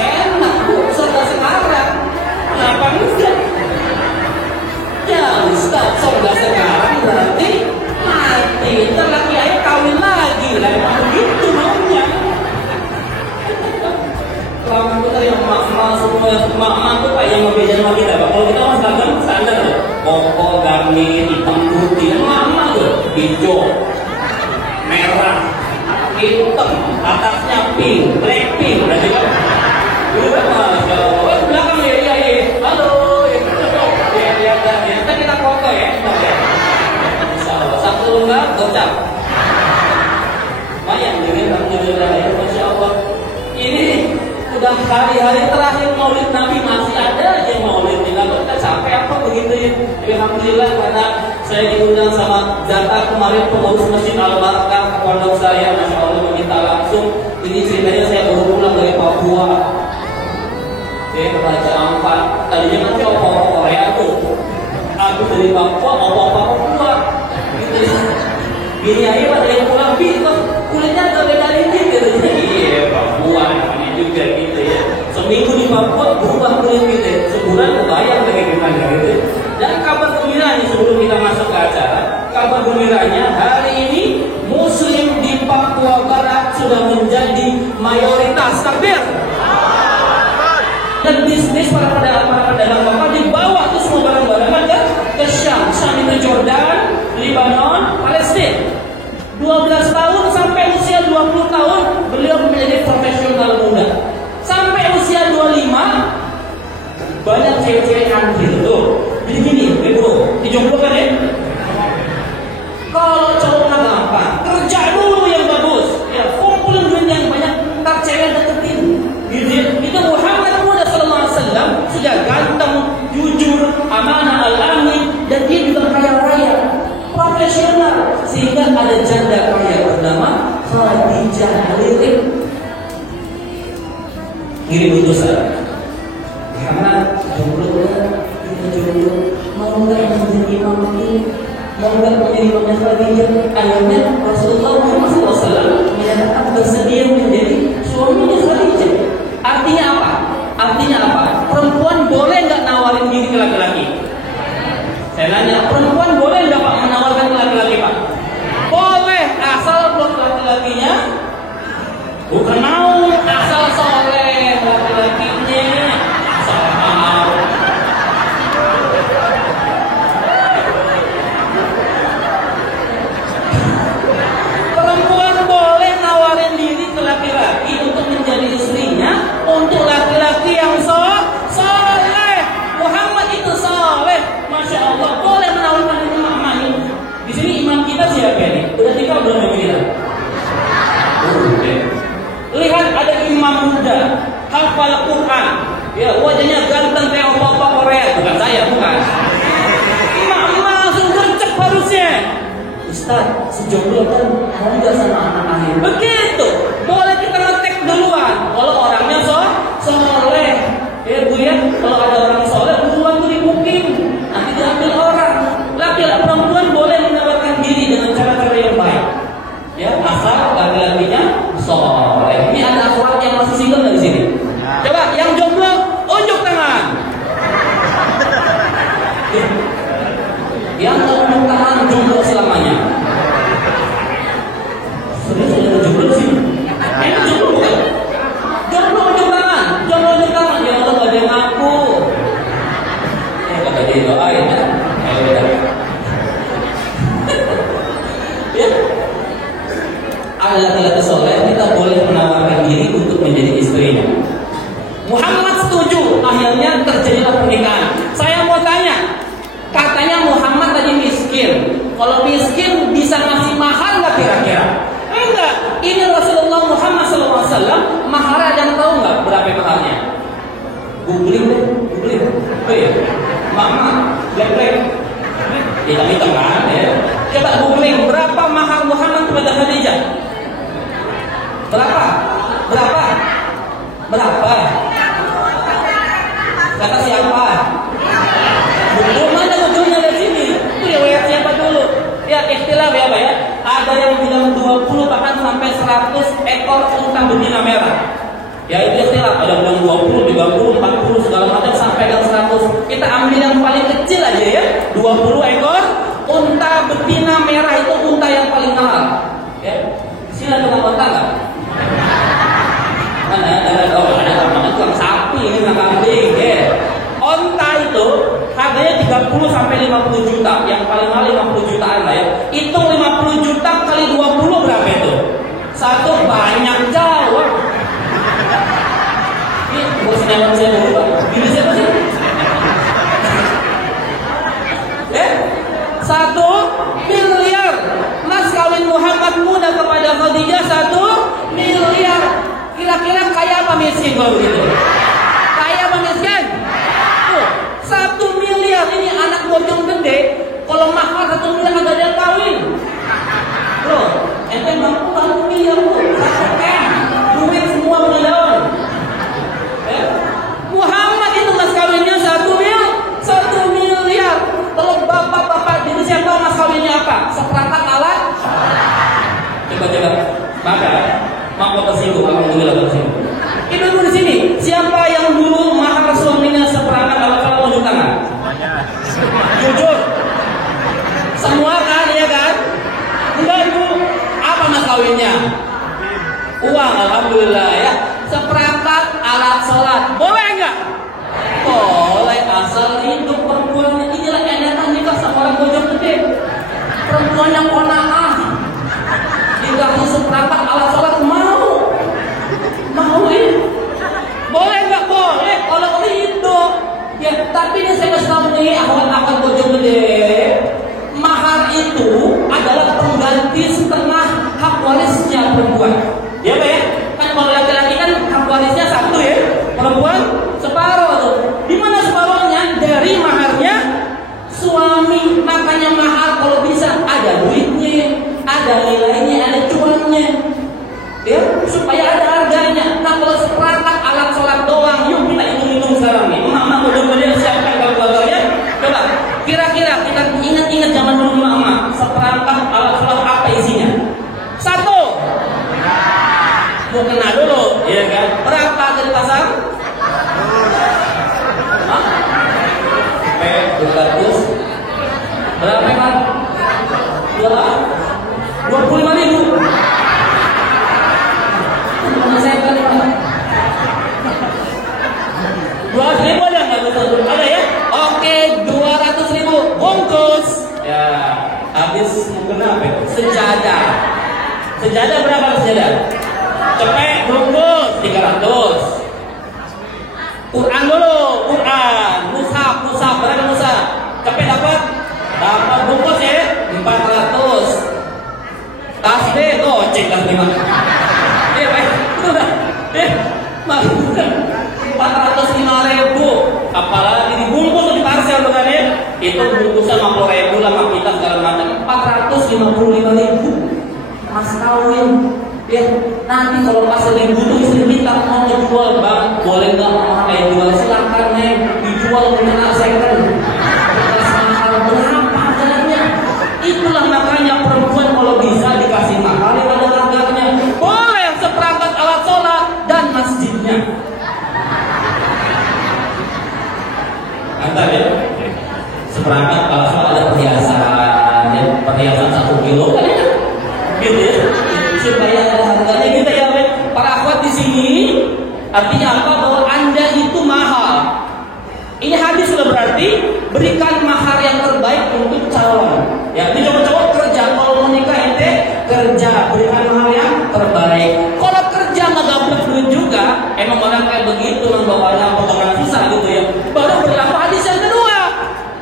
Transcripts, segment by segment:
Enak bu, surga sekarang. Kenapa enggak? Ya Ustaz, surga sekarang berarti mati. Ntar laki ayah kawin lagi lah. Emang begitu maunya. Kalau kita yang emak-emak semua, emak-emak tuh pak yang beda sama kita pak. Kalau kita mas dagang standar tuh, koko, garni, hitam putih. Emak-emak tuh hijau, merah, hitam, atasnya pink, black pink, berarti kan? Masya Allah, belakang ya, iya, halo, ya, kita kita foto ya, Masya Allah, satu enggak, gocap. Lumayan, alhamdulillah ya, Masya Allah. Ini udah hari-hari terakhir maulid Nabi masih ada aja maulid nih. Lalu kita capek apa begitu ya? Alhamdulillah karena saya diundang sama Zata kemarin pengurus Masjid Al-Barakah ke pondok saya, Masya Allah meminta langsung. Ini ceritanya saya baru pulang dari Papua. Raja Ampat. Tadinya kan saya opa-opa Korea tuh. Aku dari Papua, opa-opa Papua. Gitu. Gini aja pada yang pulang bingung. Kulitnya agak beda dikit gitu. Iya Papua namanya juga gitu ya. Seminggu di Papua berubah kulit gitu ya. Sebulan kebayang kayak gimana gitu. Dan kabar gembira nih sebelum kita masuk ke acara. Kabar gembiranya hari ini Muslim di Papua Barat sudah menjadi mayoritas. Takbir. Dan bisnis para pedagang lokal dibawa tuh semua barang-barang ke Syam. Syam itu Jordan, Lebanon, Palestina. 12 tahun sampai usia 20 tahun beliau menjadi profesional muda. Sampai usia 25 banyak cewek-cewek antri tuh. Jadi gini, bro, dijomblokan ya. Kalau cowok nggak gampang, kerja dulu yang bagus. Ya, kumpulin duit yang banyak, ntar cewek deketin. Itu Muhammad sudah ganteng, jujur, amanah, al-amin, dan dia juga kaya raya, profesional, sehingga ada janda kaya bernama Khadijah Halilim. Ini putusan karena jomblo kita jomblo, mau nggak menjadi imam ini, mau nggak menjadi imamnya Khadijah. Akhirnya Rasulullah Muhammad SAW menyatakan bersedia menjadi suaminya Khadijah. Artinya apa? Artinya apa? Perempuan boleh nggak nawarin diri ke laki-laki? Saya nanya, perempuan boleh nggak Pak menawarkan ke laki-laki Pak? Boleh, asal buat laki-lakinya bukan mau, asal soleh laki-lakinya, asal mau. Perempuan boleh nawarin diri ke laki-laki untuk menjadi istrinya, untuk laki-laki yang soleh. Muhammad itu soleh, Masya Allah, boleh menawarkan diri imam ini. Di sini imam kita siapa nih? Udah nikah belum kita? Lihat ada imam muda, hafal Quran, ya wajahnya ganteng kayak opa-opa Korea, bukan saya, bukan. Imam langsung gercep harusnya. Ustaz, sejomblo kan mau nggak sama anak akhir? Begitu, boleh kita ngetek duluan. Kalau orangnya soleh, ya bu ya, kalau ada orang soleh, duluan tuh dibuking, nanti diambil orang. Laki-laki perempuan boleh menawarkan diri dengan cara-cara yang baik, ya asal laki-lakinya soleh. Ini ada akhwat yang masih single dari sini. Coba yang jomblo, unjuk tangan. Yang unjuk tangan jomblo selamanya. Serius ada jomblo di sini? Ini jomblo bukan? Jomblo unjuk tangan, jomblo unjuk tangan. Ya Allah gak ada yang ngaku. Kata dia doain ya. Ya. Ada laki-laki soleh, kita boleh menawarkan diri untuk menjadi istrinya. Muhammad setuju, akhirnya terjadilah pernikahan. Saya mau tanya, katanya Muhammad tadi miskin. Kalau miskin bisa ngasih mahar nggak kira-kira? Enggak. Ini Rasulullah Muhammad SAW mahar ada yang tahu nggak berapa maharnya? Googling deh, googling. Oh ya, mama, black. Hitam-hitam kan ya. Coba googling berapa mahar Muhammad kepada Khadijah? Berapa? Kata siapa? Belum ada ujungnya dari sini. Itu riwayat siapa dulu? Ya ikhtilaf ya Pak ya. ada yang bilang 20 bahkan sampai 100 ekor unta betina merah. Ya itu istilah, ada yang bilang 20, 30, 40 segala macam sampai ke 100. Kita ambil yang paling kecil aja ya, 20 ekor unta betina merah itu unta yang paling mahal. Ya, sini ada tukang unta nggak? Mana ada tukang sapi ini, tukang kambing. Ya. Unta itu harganya 30 sampai 50 juta, yang paling mahal 50 jutaan lah ya. Hitung 50 juta kali 20 berapa itu? Satu banyak jauh. Ini bos nyaman saya dulu Pak. Bini siapa sih? 1 miliar. Mas kawin Muhammad muda kepada Khadijah 1 miliar. Kira-kira kaya apa miskin kalau begitu? Kaya apa miskin? 1 miliar. Ini anak bojong gede. Kalau mahal 1 miliar agak ada yang kawin. Bro, ente mampu 1 miliar bro. 1 M. Duit semua mendaun. Muhammad itu mas kawinnya 1 miliar. Kalau bapak-bapak di Indonesia tahu mas kawinnya apa? Seperangkat alat. Coba. Maka, mau tersinggung, alhamdulillah tersinggung. Ibu di sini, siapa yang dulu mahar suaminya seperangkat alat kalau tunjuk tangan? Jujur. Semua kan, ya kan? Enggak ibu, apa mas kawinnya? Uang, alhamdulillah ya. Seperangkat alat sholat, boleh nggak? Boleh, asal itu perempuannya. Inilah enakan nikah sama orang bojong gede. Perempuan yang kona'ah dikasih seperangkat alat sholat mau ya? Boleh nggak? Boleh, kalau itu ya. Tapi ini saya kasih tahu nih, akhwat bojong gede, mahar itu adalah pengganti setengah hak warisnya perempuan. Ya Pak ya? Kan kalau laki-laki kan hak warisnya 1 ya, perempuan separuh tuh. Di mana separuhnya? Dari maharnya suami. Makanya mahar kalau bisa ada duitnya, ada nilainya, ada cuannya, ya supaya ada harganya. Nah kalau seperangkat alat sholat doang, yuk kita hitung sekarang nih. Mama mudah-mudahan siapkan kalkulatornya. Coba kira-kira kita ingat zaman dulu mama, seperangkat alat sholat apa isinya? 1. Mau kena dulu, ya kan? Berapa dari pasar? Hah? 200. Berapa kan? 25.000. Saya kali Pak. 200.000 ada nggak betul? Ada ya? Oke, 200.000 bungkus. Ya, habis mungkin apa? Sejadah. Sejadah berapa sejadah? Cepet bungkus 300. Quran dulu, Quran, mushaf berapa mushaf? Cepet dapat bungkus ya 400. Tasbih cek lah 5. Masuk 405.000. Apalagi dibungkus di parcel bukan ya? Itu bungkusnya 50.000 lah kita segala macam. 455.000. Mas kawin. Ya, nanti kalau pas lagi butuh istri minta mau dijual bang, boleh nggak mau jual? Silakan neng, dijual dengan second. Mahal berapa harganya? Itulah makanya perempuan kalau bisa dikasih mahal yang ada harganya. Boleh seperangkat alat sholat dan masjidnya. Mantap ya? Seperangkat alat sholat ada perhiasan, ya, perhiasan 1 kilo kan ya? Gitu ya? Supaya ada harganya kita ya para akhwat di sini. Artinya apa? Bahwa Anda itu mahal. Ini hadis sudah berarti berikan mahar yang terbaik untuk calon. Ya, ini cowok-cowok kerja kalau mau nikah ente kerja berikan mahar yang terbaik. Kalau kerja nggak gablek duit juga, emang orang kayak begitu membawanya potongan susah gitu ya. Baru berlaku hadis yang kedua.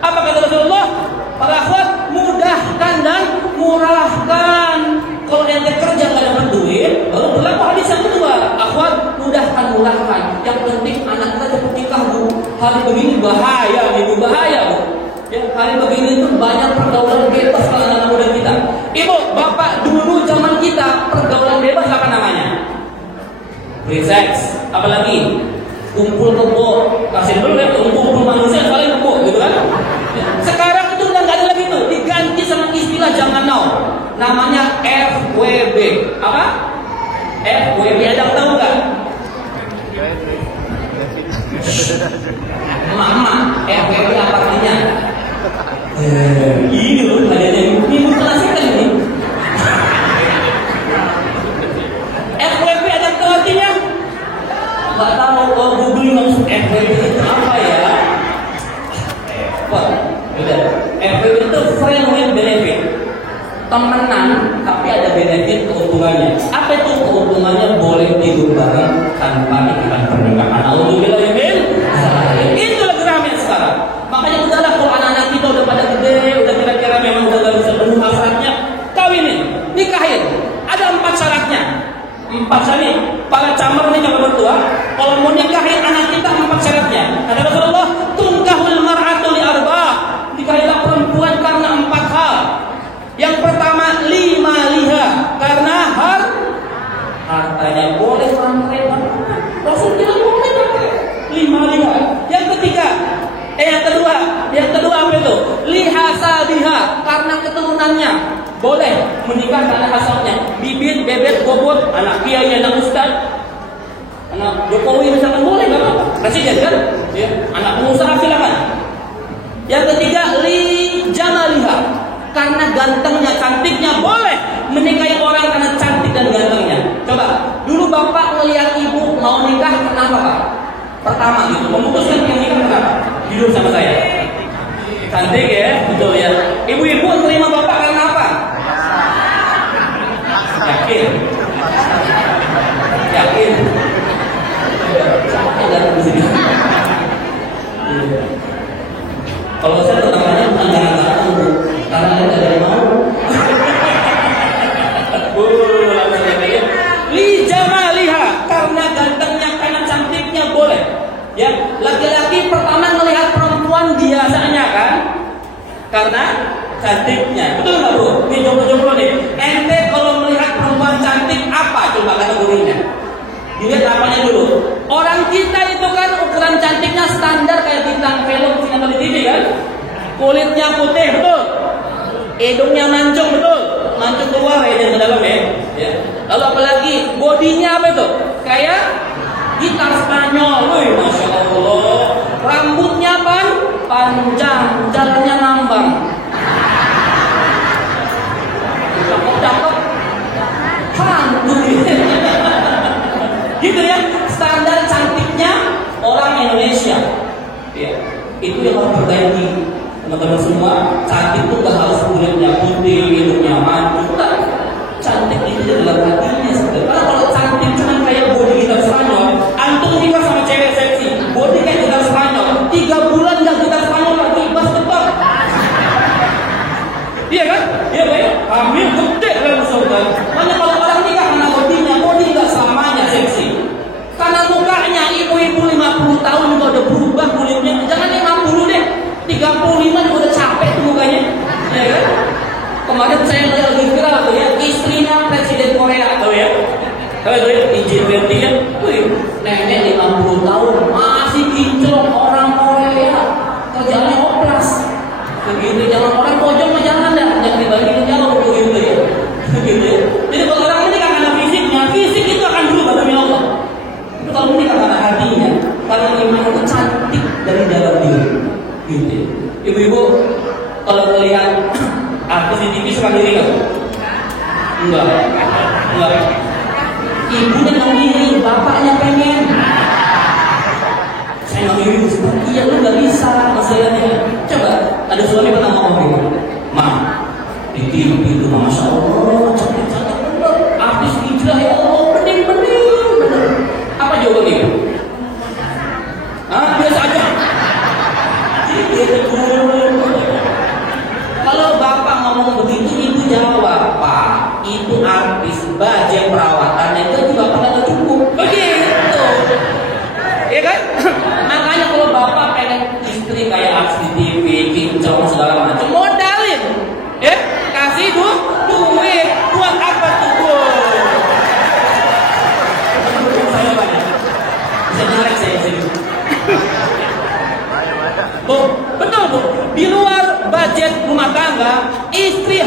Apa kata Rasulullah? Para akhwat mudahkan dan murahkan. Kalau ente kerja nggak dapat duit, baru berlaku hadis yang kedua. Akhwat mudahkan murahkan. Yang penting anak kita cepat nikah bu. Hari begini bahaya, ibu bahaya bu. Ya, hari begini itu banyak pergaulan bebas kalau anak muda kita. Ibu, bapak dulu zaman kita pergaulan bebas apa namanya? Free sex, apalagi kumpul kebo, kasih dulu ya kumpul manusia paling kebo, gitu kan? Sekarang itu udah nggak ada lagi tuh, diganti sama istilah zaman now. namanya FWB. Apa? FWB, ada yang tahu nggak? Mama, FWB apa artinya? Ini loh kalian ini mengklasikan ini. FWB ada yang tahu artinya? Nggak tahu. Oh, googling maksud FWB itu apa ya? Wah, udah. FWB itu friend with benefit. Temenan tapi ada benefit keuntungannya. Apa itu keuntungannya? Boleh tidur bareng tanpa ikatan pernikahan. Alhamdulillah ya min. Itu lagi ramai sekarang. Makanya udahlah kalau anak-anak kita udah pada gede, udah kira-kira memang udah gak bisa penuh hasratnya, kawinin, nikahin. Ada 4 syaratnya. 4 syarat. Para camar nih kalau berdua, kalau mau nikahin anak kita 4 syaratnya. Kata Rasulullah, tunkahul mar'atu li arba'. Nikahilah perempuan karena 4 hal. Yang pertama, lima liha, karena hartanya boleh pakai. Rasul bilang boleh pakai 5 liha. Yang ketiga, yang kedua apa itu? Lihasabiha, karena keturunannya. Boleh menikah karena hasilnya. Bibit, bebek, bobot, anak kiai, anak ustaz, anak Jokowi misalkan boleh, nggak apa-apa. Presiden kan? Ya. Anak pengusaha silakan. Yang ketiga, li jamaliha, karena gantengnya, cantiknya. Boleh menikahi orang karena cantik dan gantengnya. Coba, dulu bapak ngelihat ibu mau nikah kenapa pak? Pertama gitu, memutuskan yang nikah kenapa? Jujur sama saya. Cantik ya, betul ya. Ibu-ibu menerima bapak karena apa? Yakin? Yakin? Kalau saya tetangganya bukan garang-garang, karena saya tidak mau. Li jamaliha, karena gantengnya, karena cantiknya boleh. Ya, laki-laki pertama melihat perempuan biasanya kan, karena cantiknya. Betul nggak bro? Ini jomblo-jomblo nih. Ente kalau melihat perempuan cantik apa coba kategorinya? Dilihat apanya dulu. Orang kita itu kan ukuran cantiknya standar kayak bintang film sinetron di TV kan. Kulitnya putih betul. Hidungnya mancung betul. Mancung keluar ya dari dalam ya. Lalu apalagi bodinya apa itu? Kayak gitar Spanyol. Wih, masya Allah. Rambutnya panjang, jalannya ngambang. Cakep, hantu. Gitu ya, standar cantiknya orang Indonesia. Ya, itu yang harus diperbaiki. Teman-teman semua, cantik itu gak harus kulitnya putih, hidungnya mancung. Cantik itu adalah hatinya sebenarnya. Karena kalau cantik cuma kayak body gitar Spanyol, antum nikah sama cewek seksi, body kayak gitar Spanyol, 3 bulan gak gitar Spanyol lagi, pas tebak. Iya kan? Iya kan? Hamil gede langsung kan. Makanya kalau orang nikah karena bodinya, body gak selamanya seksi. Karena mukanya ibu-ibu 50 tahun juga udah berubah kulitnya. Jangan 50 deh, 35 juga udah capek tuh mukanya. Ya kan? Kemarin saya lagi viral tuh ya, istrinya presiden Korea tahu ya? Tahu ya? Izin vertinya, wih, nenek 50 tahun masih kinclong orang Korea. Kerjaannya oplas. Begitu jangan orang pojok mah jangan dah, jangan dibagi jauh begitu ya. Begitu ya. Jadi kalau orang ini karena fisiknya, fisik itu akan berubah demi Allah. Itu kalau ini karena hatinya, karena iman itu cantik dari dalam diri. Gitu. Ibu-ibu kalau melihat artis di TV suka diri nggak? Enggak. Ibunya mau iri, bapaknya pengen. Saya nggak iri, iya lu nggak bisa masalahnya. Coba ada suami pernah ngomong gitu, Ma, di TV itu masya Allah cantik bener, artis hijrah ya Allah bening. Apa jawabannya? Biasa aja. Kalau bapak ngomong begitu, ibu jawab, Pak, itu artis, budget perawatannya itu juga nggak cukup. Begitu, ya kan? Makanya kalau bapak pengen istri kayak artis di TV, kinclong segala macam, modalin, ya kasih duit.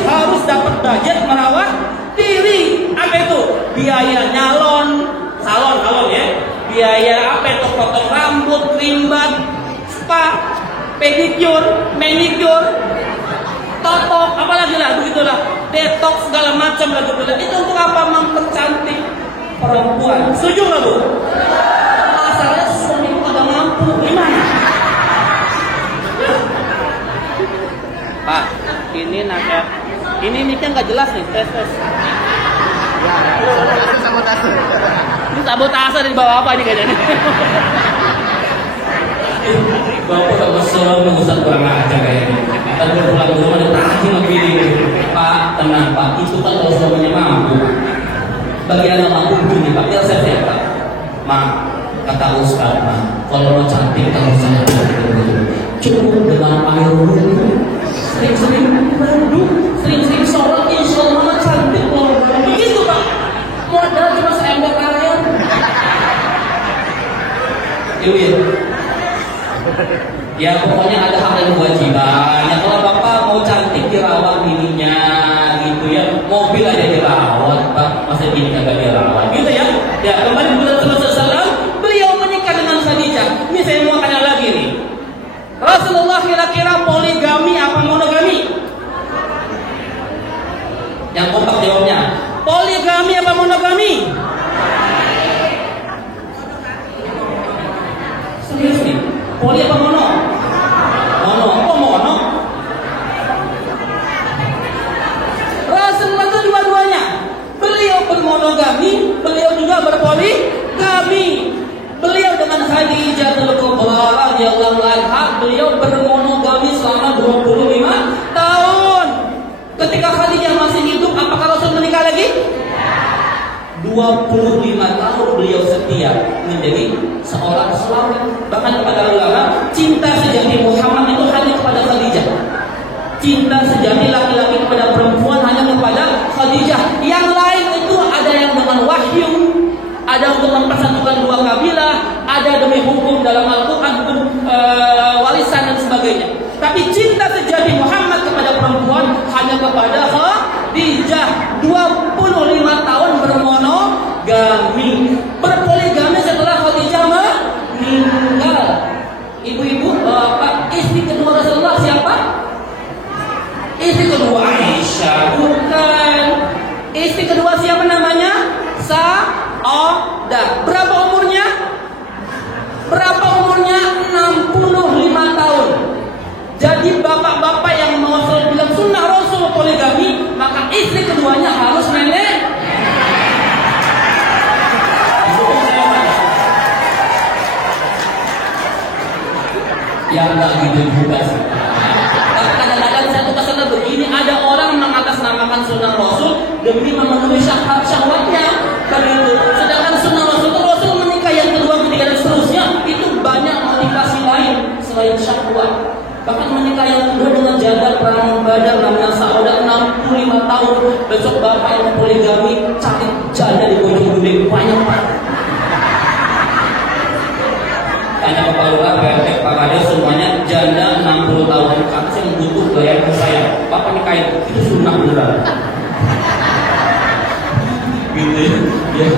harus dapat budget merawat diri. Apa itu? Biaya nyalon, salon ya. Biaya apa itu? Potong rambut, trimbat, spa, pedicure, manicure, totok, apalagi lah begitulah, detox segala macam lah gitu. Itu untuk apa? Mempercantik perempuan. Setuju nggak Bu? Masalahnya suami kagak mampu, gimana? Pak, ini nanya, ini kan nggak jelas nih, tes. Ini sabotase dari bawah apa nih kayaknya? Bapak gak besar, Ustaz kurang aja kayaknya. Tadi pulang ke rumah ditanya lebih ini. Pak, tenang Pak, itu kan kalau suaminya mampu. Bagi anak mampu begini Pak, dia saya Pak. Kata Ustaz, kalau mau cantik kalau saya cukup dengan air wudhu, sering-sering berwudhu, sering-sering sholat, insya Allah cantik. Begitu Pak. Modal cuma seember air. Iya. Ya pokoknya ada hal yang kewajiban. Ya kalau Bapak mau cantik dirawat dirinya gitu ya. Mobil aja dirawat Pak, masa gini kagak dirawat gitu ya. Ya kembali kepada Rasulullah SAW, beliau menikah dengan Khadijah. Ini saya mau tanya lagi nih. Rasulullah kira-kira poligami apa monogami? Yang kompak jawabnya. Poligami apa monogami? Serius nih. Poli apa mono? Mono. Oh mono. Rasulullah itu dua-duanya. Beliau bermonogami, beliau juga berpoligami. Beliau dengan Khadijah Kubra radhiyallahu anha, beliau bermonogami selama 25 tahun. Ketika Khadijah masih hidup, apakah Rasul menikah lagi? 25 tahun beliau setia menjadi seorang suami. Bahkan kepada ulama, cinta sejati Muhammad itu hanya kepada Khadijah. Cinta sejati laki-laki kepada perempuan hanya kepada Khadijah. Yang lain itu ada yang dengan wahyu, ada untuk mempersatukan dua kabilah, ada demi hukum dalam Al-Quran, hukum warisan dan sebagainya. Tapi cinta sejati Muhammad kepada perempuan hanya kepada Khadijah. 25 tahun bermonogami, berpoligami setelah Khadijah meninggal. Ibu-ibu, Pak, istri kedua Rasulullah siapa? Istri kedua Aisyah, bukan. Istri kedua siapa namanya? Saudah. Berapa umurnya? 65 tahun. Jadi bapak-bapak yang mau bilang sunnah Rasul poligami, maka istri keduanya harus nenek. Ya enggak gitu juga sih. Kadang-kadang saya tuh kesana begini, ada orang mengatasnamakan sunnah Rasul demi memenuhi syahwatnya, begitu. Sedangkan sunnah Rasul itu Rasul menikah yang kedua, ketiga dan seterusnya itu banyak motivasi lain selain syahwat. Bahkan menikah yang kedua dengan janda perang Badar namanya Saudah 65 tahun. Besok bapak yang poligami cari janda di Bojonggede banyak Pak. Tanya Bapak Lurah, PRT, Pak Kades semuanya janda 60 tahun. Karena saya butuh gaya saya. Bapak nikahin itu sunnah beneran. Gitu ya.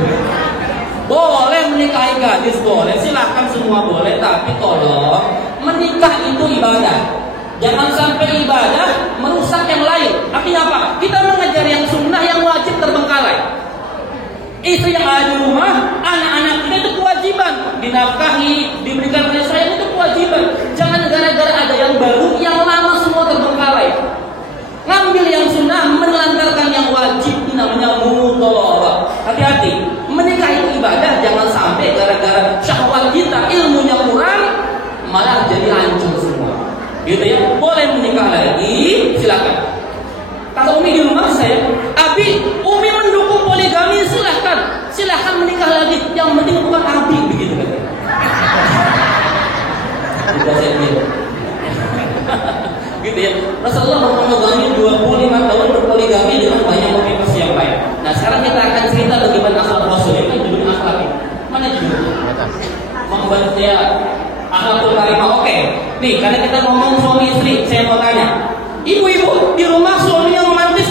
Boleh menikahi gadis, boleh, silakan semua boleh, tapi tolong menikah itu ibadah. Jangan sampai ibadah merusak yang lain. Artinya apa? Kita mengejar yang sunnah, yang wajib terbengkalai. Istri yang ada di rumah, anak-anak kita itu kewajiban dinafkahi, diberikan kasih sayang, itu kewajiban. Jangan gara-gara ada yang baru, yang lama semua terbengkalai. Ngambil yang sunnah, menelantarkan yang wajib, ini namanya mudharah. Hati-hati, menikah itu ibadah, jangan sampai gara-gara syahwat kita, ilmunya kurang, malah jadi hancur semua. Gitu ya, boleh menikah lagi, silakan. Kata Umi di rumah saya, Abi, Umi mendukung poligami, silahkan menikah lagi. Yang penting bukan Abi, begitu kan? Gitu ya. Rasulullah bermonogami 25 tahun, berpoligami dengan banyak motivasi yang lain. Nah sekarang kita akan cerita bagaimana akhlak Rasul itu judul akhlak. Mana judul? Membaca akhlakul karimah. Oke. Nih karena kita ngomong suami istri, saya mau tanya. Ibu-ibu di rumah suaminya romantis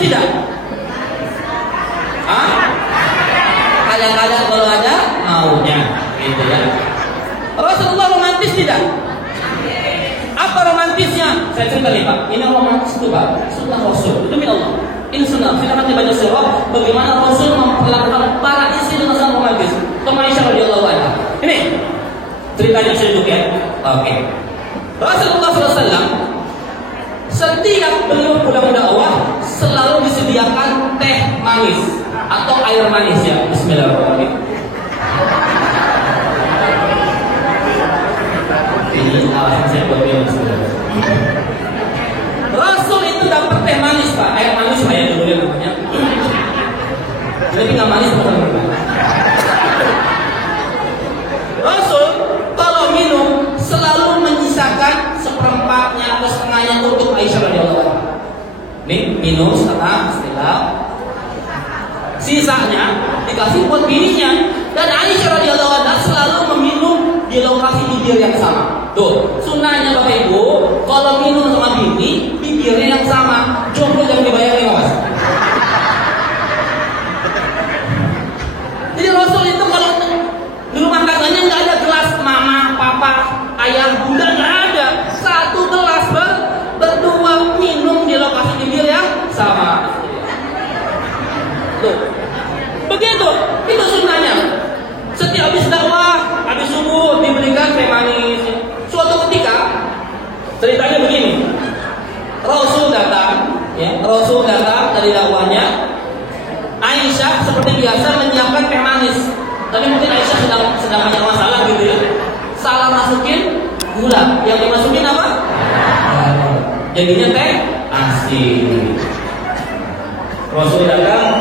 Saya cerita nih Pak, ini romantis itu Pak, sunnah Rasul. Demi Allah, ini sunnah. Silakan dibaca surah bagaimana Rasul memperlakukan para istri dengan sangat romantis. Aisyah radhiyallahu anha. Ini ceritanya saya dulu ya. Oke. Rasulullah SAW setiap beliau pulang dakwah selalu disediakan teh manis atau air manis ya. Bismillahirrahmanirrahim. Ini alasan saya buat minum sebenarnya. Rasul itu dapat teh manis Pak, air manis saya dulu ya namanya. Jadi nggak manis bukan benar. Rasul kalau minum selalu menyisakan seperempatnya atau setengahnya untuk Aisyah radhiyallahu anha. Nih minum setengah, sisanya dikasih buat bininya. Dan Aisyah radhiyallahu anha selalu meminum di lokasi bibir yang sama. Tuh, sunnahnya Bapak Ibu, kalau minum sama bini, bibirnya yang sama. Jomblo jangan dibayarin Mas. Jadi Rasul itu kalau di rumah tangganya nggak ada gelas mama, papa, ayah, bunda, nggak ada. Satu gelas berdua minum di lokasi bibir yang sama. Tuh, begitu. Itu sunnahnya. Setiap habis dakwah, habis subuh diberikan teh manis. Suatu ketika ceritanya begini, Rasul datang dari dakwahnya. Aisyah seperti biasa menyiapkan teh manis, tapi mungkin Aisyah sedang banyak masalah gitu ya. Salah masukin gula, yang dimasukin apa? Jadinya teh asin. Rasul datang,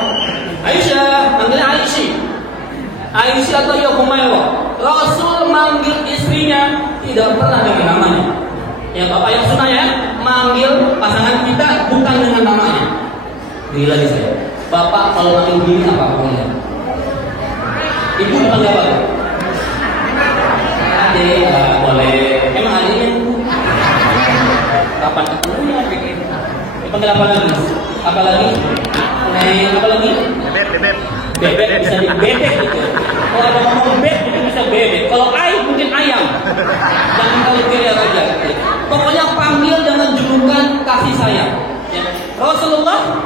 Aisyah, manggilnya Aisyah atau ya Humairah. Rasul manggil istrinya tidak pernah dengan namanya. Ya Bapak yang sunnah ya, manggil pasangan kita bukan dengan namanya. Gila nih saya. Bapak kalau manggil bini apa boleh? Ibu dipanggil apa? Ade, boleh. Emang adiknya ibu? Kapan ketemunya? Dipanggil apa lagi? Apa lagi? Apa lagi? Bebek bisa di bebek gitu. Kalau ada ngomong bebek itu bisa bebek. Kalau mungkin ayam. Jangan tahu kira aja. Pokoknya panggil dengan julukan kasih sayang. Ya. Rasulullah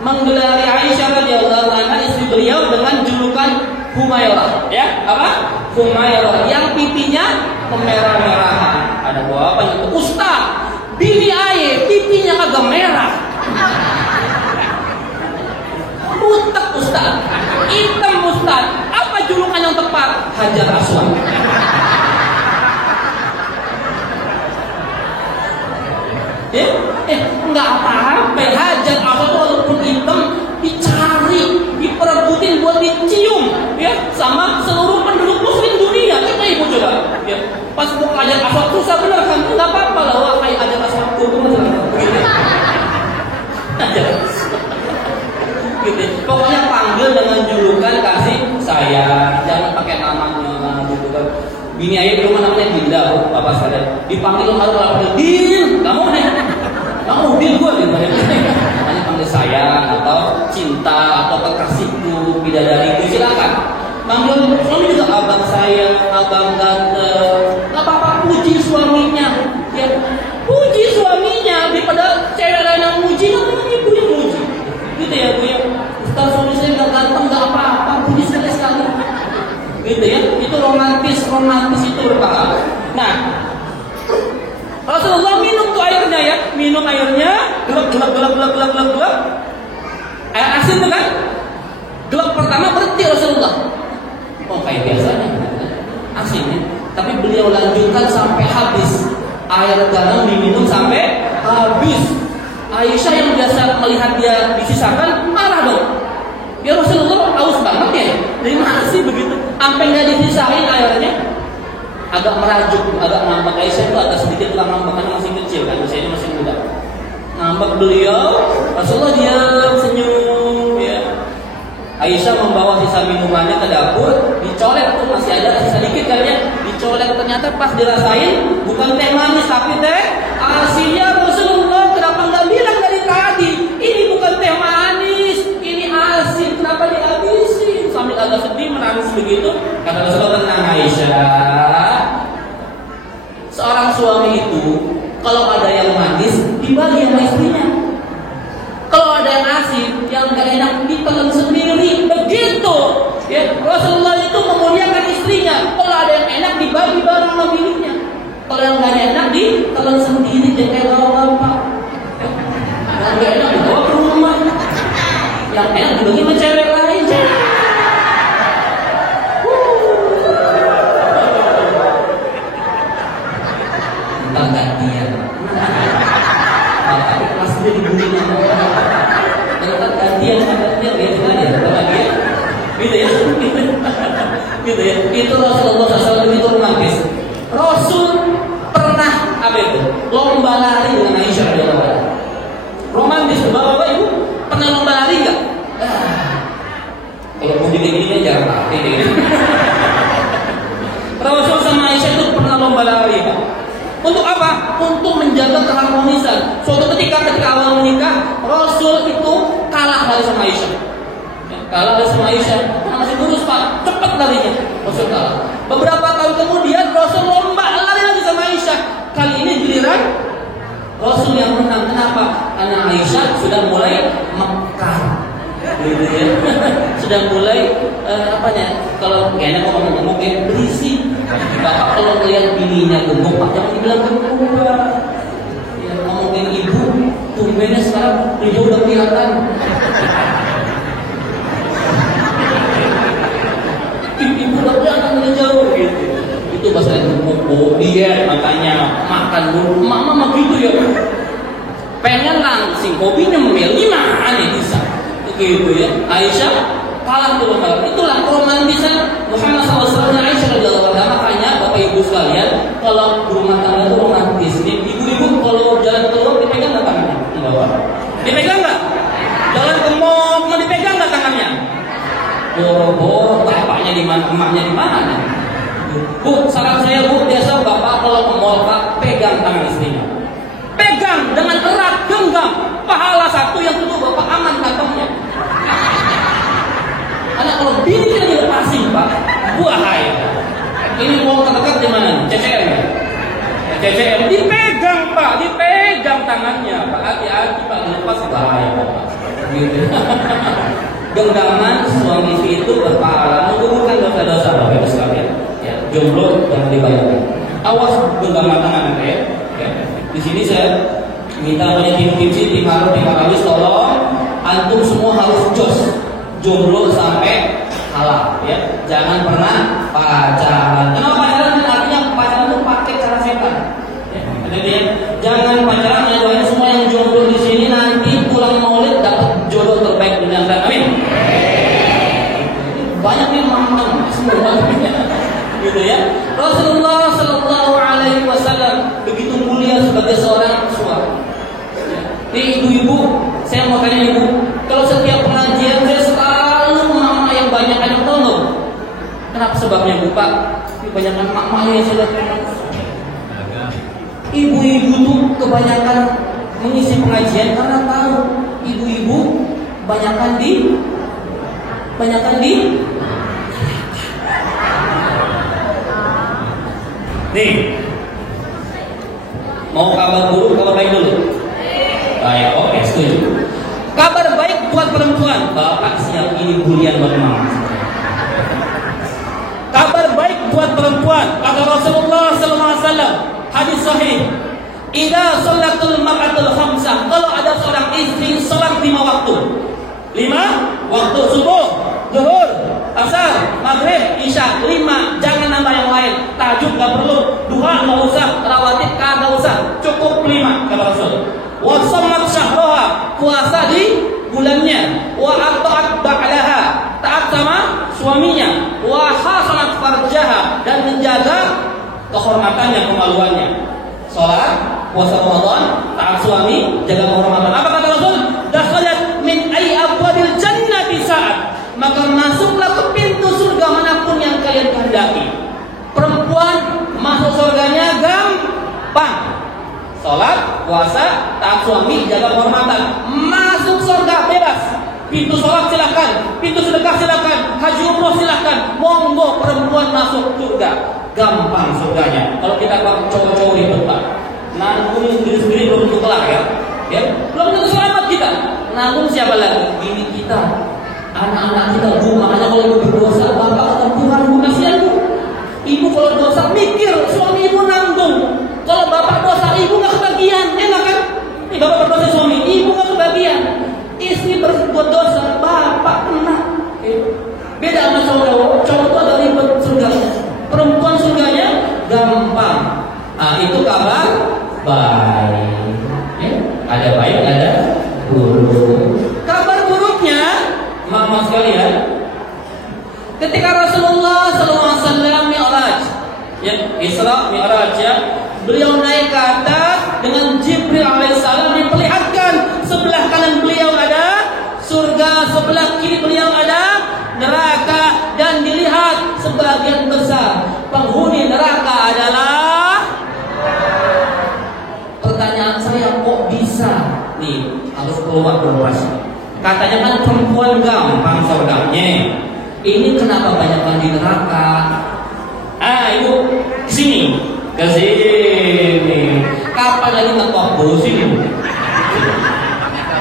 menggelari Aisyah radhiyallahu anha istri beliau dengan julukan Humairah. Ya, apa? Humairah yang pipinya kemerah-merahan. Ada apa itu? Ustaz, bini aye pipinya agak merah. Butek Ustaz, hitam Ustaz. Apa julukan yang tepat? Hajar Aswad. Enggak apa-apa. Hajar Aswad walaupun hitam dicari, diperebutin buat dicium, ya, sama seluruh penduduk muslim dunia. Coba ibu coba. Ya, pas mau Hajar Aswad susah bener kan? Enggak apa-apa lah, wah kayak Hajar Aswad itu begitu. Hajar gitu. Pokoknya panggil dengan julukan kasih sayang, jangan pakai namanya gitu kan. Bini ayah di rumah namanya Dinda, bapak saya dipanggil harus lapor Din, kamu Din gue gitu. Hanya panggil sayang atau cinta atau kekasihku, bidadariku, silakan. Panggil suami juga abang sayang, abang ganteng, nggak apa-apa, puji suaminya, ya puji suaminya daripada cewek lain yang muji, namanya ibu yang muji. Gitu ya Bu ya. Kalau suami saya nggak ganteng nggak apa-apa, puji sekali. Gitu ya. Itu romantis itu Pak. Nah, Rasulullah minum tuh airnya ya, minum airnya, gelap. Air asin tuh kan? Gelap pertama berhenti Rasulullah. Oh kayak biasanya, asinnya. Tapi beliau lanjutkan sampai habis. Air garam diminum sampai habis. Aisyah yang biasa melihat dia disisakan marah dong. Ya Rasulullah haus banget ya. Dari mana sih begitu? Sampai nggak disisain airnya. Agak merajuk, agak ngambek. Aisyah itu agak sedikit ngambek karena masih kecil kan, usianya masih muda. Ngambek beliau, Rasulullah diam senyum ya. Aisyah membawa sisa minumannya ke dapur, dicolek tuh masih ada sisa dikit kan ya. Dicolek ternyata pas dirasain bukan teh manis tapi teh asinnya. Rasulullah kenapa nggak bilang dari tadi? Ini bukan teh manis, ini asin. Kenapa dihabisin? Sambil agak sedih menangis begitu. Kata Rasulullah, tenang Aisyah. Seorang suami itu kalau ada asin, yang gak enak ditelan sendiri. Begitu. Ya, Rasulullah itu memuliakan istrinya. Kalau ada yang enak dibagi bareng sama bininya. Kalau yang gak enak ditelan sendiri, jangan kayak bapak. Yang gak enak dibawa ke rumah. Yang enak dibagi sama cewek lain. Entah gantian. Tapi pasti dibunyinya. Entah gantian dia gitu aja. Gitu ya. Gitu ya. Itu Rasulullah SAW itu romantis. Rasul pernah apa itu? Lomba lari dengan Aisyah radhiyallahu anha. Romantis, bapak-bapak ibu pernah lomba lari nggak? Kalau mau gini-gini jangan lari deh. Rasul sama Aisyah itu pernah lomba lari, Pak. Untuk apa? Untuk menjaga keharmonisan. Suatu ketika awal menikah, Rasul itu kalah lari sama Aisyah. Kalah lari sama Aisyah, karena masih lurus Pak, cepat larinya. Rasul kalah. Beberapa tahun kemudian Rasul lomba lari lagi sama Aisyah. Kali ini giliran Rasul yang menang. Kenapa? Karena Aisyah sudah mulai mekar. Gitu ya. Sudah mulai kalau gak enak ngomong-ngomong kayak berisi. Bapak kalau melihat bininya gemuk, Pak jangan dibilang gemuk, Pak. Ya, ngomongin ibu, tumbennya sekarang hijau udah kelihatan. Ibu udah kelihatan dari jauh gitu. Itu bahasa gemuk, diet makanya makan dulu. Mama begitu ya. Pengen langsing kopinya memilih gimana bisa? Begitu ya. Aisyah kalah tuh Bapak. Itulah romantisan Muhammad SAW dan Aisyah radhiyallahu anha. Makanya Bapak Ibu sekalian, kalau rumah tangga itu romantis. Ibu-ibu kalau jalan keluar dipegang nggak tangannya? Enggak. Dipegang nggak? Jalan ke mall mau dipegang nggak tangannya? Boro-boro bapaknya di mana, emaknya di mana? Bu, saran saya Bu, biasa Bapak kalau ke mall Pak pegang tangan istrinya. Pegang dengan erat, genggam. Pahala satu, yang kedua Bapak aman kantongnya. Karena kalau bini kita dilepasin Pak, bahaya. Ini uang terdekat di mana? CCM. CCM dipegang Pak, dipegang tangannya Pak. Hati-hati Pak, dilepas bahaya Pak. Gitu. Genggaman suami istri itu berpahala, menggugurkan dosa-dosa Bapak Ibu sekalian. Ya, jomblo jangan dibayangkan. Awas genggaman tangan ya. Di sini saya minta banyak tim tim Haris, tolong antum semua harus jos jomblo sampai halal ya. Jangan pernah pacaran. Kenapa pacaran? Artinya pacaran itu pakai cara setan. Ya, jangan pacaran. Ya doain semua yang jomblo di sini nanti pulang maulid dapat jodoh terbaik dunia akhirat. Amin. Banyak nih mantan semua. Gitu ya. Rasulullah Sallallahu Alaihi Wasallam begitu mulia sebagai seorang suami. Nih ibu-ibu, saya mau tanya ibu, kalau setiap pengajian saya selalu mama yang banyak yang tolong. Kenapa sebabnya Bu Pak? Kebanyakan mama yang saya lihat. Ibu-ibu tuh kebanyakan mengisi pengajian karena tahu ibu-ibu banyakan di nih, mau kabar buruk, kabar baik dulu. Baik, oke, setuju. Kabar baik buat perempuan. Bapak siap ini bulian buat mama. Kabar baik buat perempuan. Kata Rasulullah SAW, hadis sahih. Idza sholatul mar'atul khamsah. Kalau ada seorang istri sholat 5 waktu. 5 waktu subuh, zuhur, asar, maghrib, isya, 5. Jangan nambah yang lain. Tahajud nggak perlu, duha nggak usah, rawatib nggak usah, cukup 5 kata Rasul. Wa shamat syahraha, puasa di bulannya. Wa ata'at ba'laha, taat sama suaminya. Wa hasanat farjaha, dan menjaga kehormatannya, kemaluannya. Salat, puasa Ramadan, taat suami, jaga kehormatan. Apa kata Rasul? Dakhalat min ay abwabil jannati sa'at. Maka masuklah ke pintu surga manapun yang kalian kehendaki. Perempuan masuk surganya gampang. Salat, puasa, taat suami, jaga kehormatan. Masuk surga bebas. Pintu salat silakan, pintu sedekah silakan, haji umroh silakan. Monggo perempuan masuk surga. Gampang surganya. Kalau kita cowok-cowok ribet Pak. Nanggung diri sendiri belum tentu kelar ya. Ya, belum tentu selamat kita. nanggung siapa lagi? Bini kita, anak-anak kita, Bu. Makanya kalau ibu berdosa, bapak atau Tuhan, Bu, kasihan Bu. Ibu kalau dosa mikir, suami ibu nanggung. Kalau bapak dosa, ibu nggak kebagian, enak kan? Nih bapak berdosa suami, ibu nggak kebagian. Istri berbuat dosa, bapak kena. Beda sama cowok. Cowok itu ada ribet surganya. Perempuan surganya gampang. Itu kabar baik. Ada baik, ada buruk. Kabar buruknya, maaf sekalian. Ketika Rasulullah SAW Mi'raj, ya, Isra Mi'raj, ya, beliau naik ke atas dengan Jibril alaihissalam, diperlihatkan sebelah kanan beliau ada surga, sebelah kiri beliau ada neraka, dan dilihat sebagian besar penghuni neraka adalah. Pertanyaan saya, kok bisa? Nih harus keluar beras. Katanya kan perempuan gampang surganya. Ini kenapa banyak di neraka? Ibu kesini, kesini. Kapan lagi ngetok bulu sini?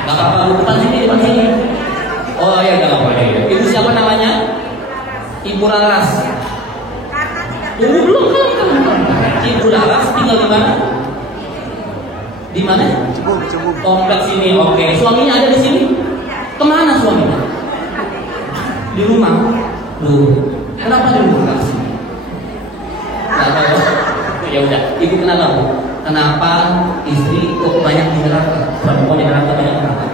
Gak apa-apa, depan sini, depan sini. Oh ya, gak apa-apa ya. Ibu siapa namanya? Ibu Laras. Ibu belum kan? Ibu Laras tinggal di mana? Di mana? Kompleks sini. Oke. Suaminya ada di sini? Kemana suaminya? Di rumah. Loh, kenapa di rumah? Ya udah, ibu kenapa Bu? Kenapa istri kok banyak di neraka? Perempuan di neraka banyak kenapa?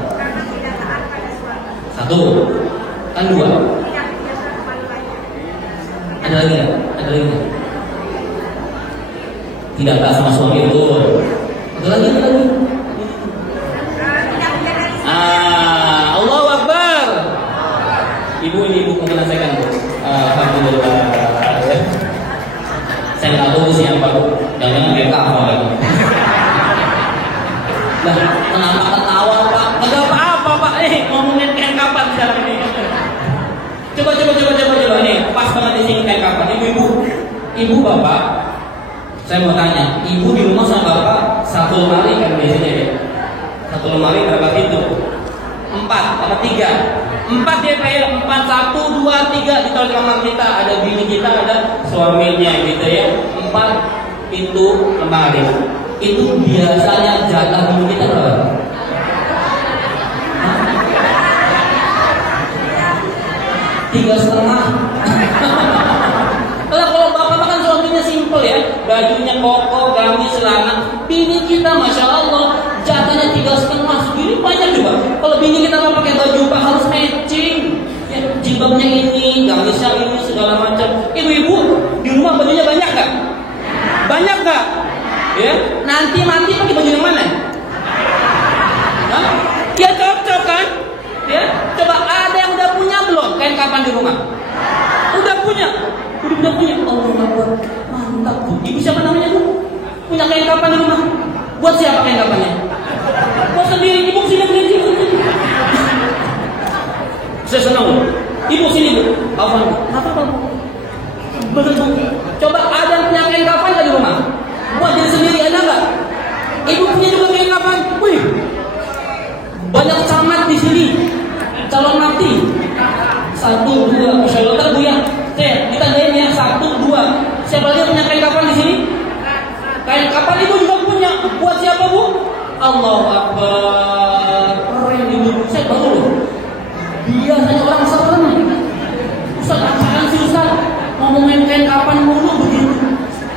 Satu, kan dua. Ada lagi ya? Ada lagi ya? Tidak taat sama suami itu. Ada lagi, ada lagi. Allahu Akbar. Ibu ini ibu mungkin saya Bu. Alhamdulillah. Saya nggak tahu siapa Bu. Jangan kayak apa lagi. Nah, kenapa ketawa Pak? Enggak apa-apa Pak. Ngomongin kayak kapan sekarang ini? Coba nih, pas banget di sini kayak kapan? Ibu bapak. Saya mau tanya, ibu di rumah sama bapak satu lemari kan biasanya ya? Satu lemari berapa pintu? 4 apa 3? 4 ya Pak ya? 4, 1, 2, 3 di kamar kita ada bini kita, ada suaminya gitu ya. 4 pintu lemari. Itu biasanya jatah bini kita berapa? 3,5. Kalau bapak makan suaminya simple ya, bajunya koko, gamis, celana. Bini kita masya Allah jatahnya 3,5, segini banyak juga. Kalau bini kita mau pakai baju Pak harus matching, ya, jilbabnya ini, gamisnya ini, segala macam. Ibu-ibu di rumah bajunya banyak nggak? Banyak nggak? Ya, nanti mati pakai baju yang mana? Hah? Ya cocok kan? Ya, coba ada yang udah punya belum kain kapan di rumah? Udah punya. Oh mantap Bu. Ibu siapa namanya Bu? Punya kain kapan di rumah? Buat siapa kain kapannya? Buat sendiri. Ibu sini. Saya senang Bu. Ibu sini Bu. Apa Bu? Betul Bu. Coba ada yang punya kain kapan nggak di rumah? Buat diri sendiri ada nggak? Ibu punya juga kain kapan? Wih, banyak camat di sini. Calon mati. 1, 2, Masya Allah Bu ya. Ditandain ya 1, 2. Siapa dia punya kain kapan di sini? Kain kapan ibu juga punya. Buat siapa Bu? Allahu Akbar. Keren ibu. Saya baru loh. Biasanya orang serem. Ustaz apaan sih Ustaz? Ngomongin kain kapan mulu begitu.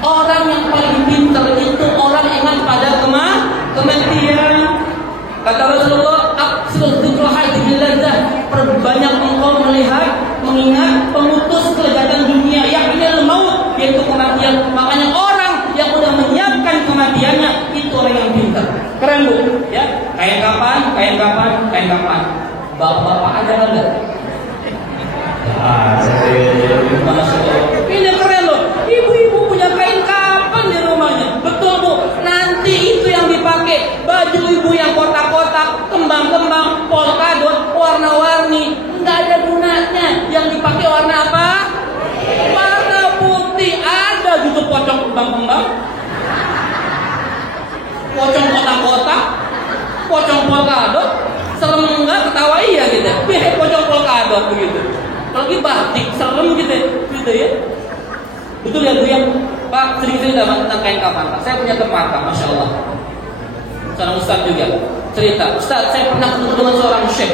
Orang yang paling pintar itu orang ingat pada kematian. Kata Rasulullah, perbanyak engkau melihat, mengingat, pemutus kelezatan dunia, yakni maut, yaitu kematian. Makanya orang yang udah menyiapkan kematiannya itu orang yang pintar. Keren Bu, ya. Kain kapan? Bapak-bapak ada enggak? Ini keren loh. Ibu-ibu punya kain kapan di rumahnya? Betul Bu. Nanti itu yang dipakai. Baju ibu yang kotak-kotak, kembang-kembang, polkadot, warna-warni, nggak ada gunanya. Yang dipakai warna apa? Warna putih. Ada gitu pocong kembang-kembang, pocong kotak-kotak, pocong polkadot. Serem enggak? kok begitu. Kalau lagi batik serem gitu ya. Betul ya Bu ya? Pak, sering-sering dapat tentang kain kafan Pak. Saya punya teman Pak, Masya Allah. Seorang ustaz juga cerita, Ustaz, saya pernah ketemu dengan seorang syekh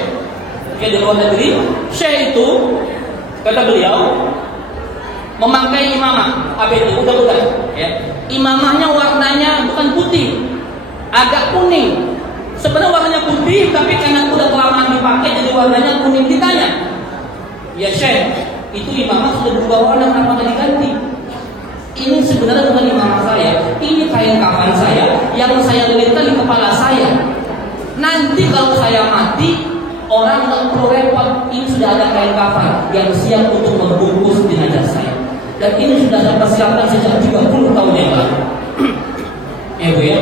di luar negeri. Syekh itu, kata beliau, memakai imamah. Apa itu? Udah ya. Imamahnya warnanya bukan putih, agak kuning. Sebenarnya warnanya putih, tapi karena udah kelamaan dipakai jadi warnanya kuning. Ditanya, ya Syekh, itu imamah sudah berubah warna, kenapa diganti? Ini sebenarnya bukan imamah saya, ini kain kafan saya yang saya lilitkan di kepala saya. Nanti kalau saya mati, orang nggak perlu repot. Ini sudah ada kain kafan yang siap untuk membungkus jenazah saya. Dan ini sudah saya persiapkan sejak 30 tahun yang lalu. Ya Bu ya,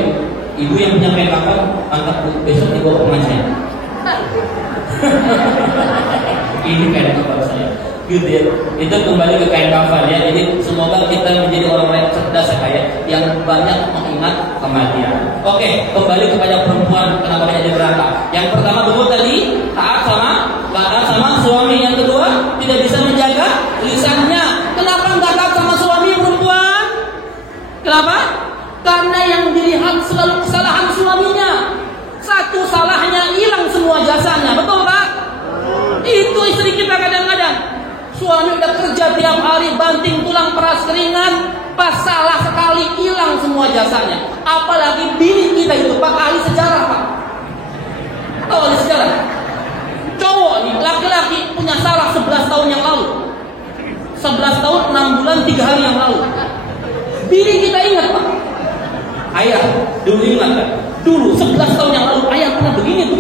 ibu yang punya kain kafan, angkat Bu, besok dibawa pengajian. Ini kain kafan saya. Gitu ya. Itu kembali ke kain kafan ya. Jadi semoga kita menjadi orang-orang yang cerdas ya, yang banyak mengingat kematian. Oke, kembali kepada perempuan kenapa dia jadi neraka. Yang pertama betul tadi, taat sama suami. Yang kedua, tidak bisa menjaga lisannya. Kenapa enggak taat sama suami perempuan? Kenapa? Karena yang dilihat selalu kesalahan suaminya. Satu salahnya hilang semua jasanya. Betul Pak? Itu istri kita kadang-kadang. Suami udah kerja tiap hari, banting tulang, peras keringat, pas salah sekali hilang semua jasanya. Apalagi bini kita itu Pak, ahli sejarah Pak. Tahu ahli sejarah? Cowok nih, laki-laki punya salah 11 tahun yang lalu. 11 tahun, 6 bulan, 3 hari yang lalu. Bini kita ingat Pak. Ayah, dulu ingat kan? Dulu 11 tahun yang lalu ayah pernah begini.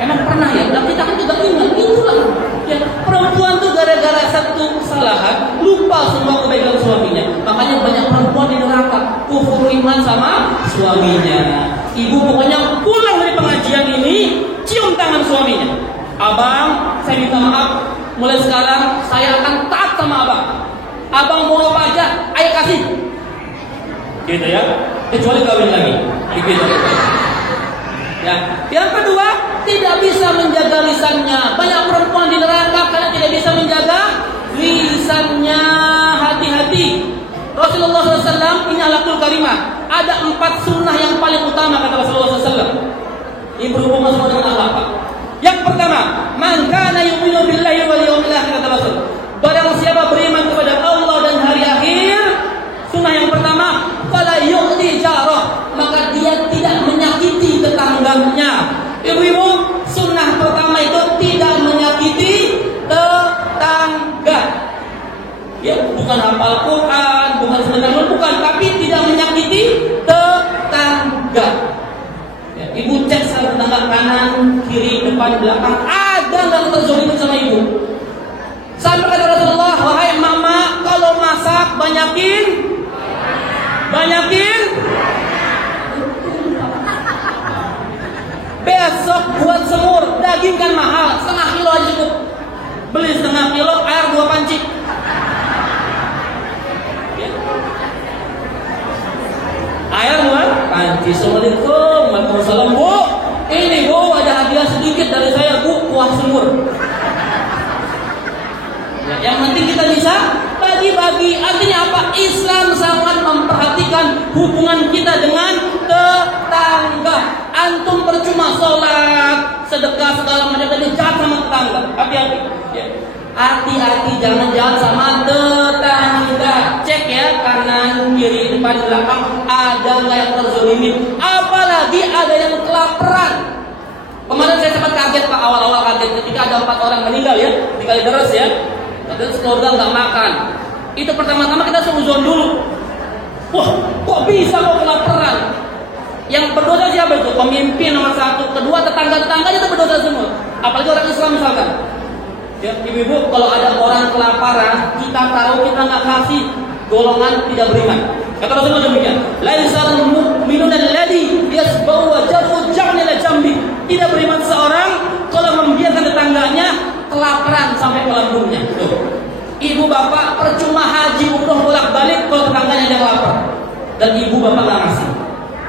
Emang pernah ya? Nah, kita kan juga ingat. Itulah ya, perempuan tuh gara-gara satu kesalahan lupa semua kebaikan suaminya. Makanya banyak perempuan di neraka, kufur iman sama suaminya. Ibu pokoknya pulang dari pengajian ini cium tangan suaminya. Abang, saya minta maaf, mulai sekarang saya akan taat sama abang. Abang mau apa aja, ayah kasih. Gitu ya. Kecuali kawin lagi. Gitu. Ya. Yang kedua, tidak bisa menjaga lisannya. Banyak perempuan di neraka karena tidak bisa menjaga lisannya. Hati-hati. Rasulullah SAW ini alaqul karimah. Ada 4 sunnah yang paling utama kata Rasulullah SAW. Ini berhubungan sama dengan apa? Yang pertama, man kana yu'minu billahi wal yawmil akhir kata Rasul. Barang siapa beriman kepada Allah dan hari akhir, sunnah yang pertama, fala yu'ti jarah, maka dia tidak menyakiti tetangganya. Ibu-ibu, sunnah pertama itu tidak menyakiti tetangga. Ya, bukan hafal Quran, bukan sebentar, bukan, tapi tidak menyakiti tetangga. Ya, ibu cek sama tetangga kanan, kiri, depan, belakang, ada nggak terzolimi sama ibu? Sampai kata Rasulullah, wahai mama, kalau masak banyakin. Besok buat semur, daging kan mahal, setengah kilo aja cukup. Beli setengah kilo, air 2 panci. Ya. Air 2 panci. Assalamualaikum, waalaikumsalam Bu. Ini Bu, ada hadiah sedikit dari saya Bu, kuah semur. Ya, yang penting kita bisa bagi-bagi. Artinya apa? Islam sangat memperhatikan hubungan kita dengan tetangga. Antum percuma sholat, sedekah segala macam, tapi jahat sama tetangga. Hati-hati. Ya. Hati-hati, jangan jahat sama tetangga. Cek ya, kanan, kiri, depan, belakang, ada nggak yang terzolimi? Apalagi ada yang kelaparan. Kemarin saya sempat kaget Pak, awal-awal kaget ketika ada 4 orang meninggal ya di Kalideres ya. Terus keluarga nggak makan. Itu pertama-tama kita seuzon dulu. Wah, kok bisa kok kelaparan? Yang berdosa siapa itu? Pemimpin nomor 1. Kedua, tetangga-tetangganya itu berdosa semua. Apalagi orang Islam misalkan. Ya, ibu-ibu, kalau ada orang kelaparan, kita tahu kita nggak kasih, golongan tidak beriman. Kata Rasulullah demikian. Laisal mu'minun alladhi yasba'u wajhahu ja'la jambi. Tidak beriman seorang kalau membiarkan tetangganya kelaparan sampai ke lambungnya. Tuh. Ibu bapak percuma haji umroh bolak-balik kalau tetangganya yang lapar. Dan ibu bapak nggak ngasih.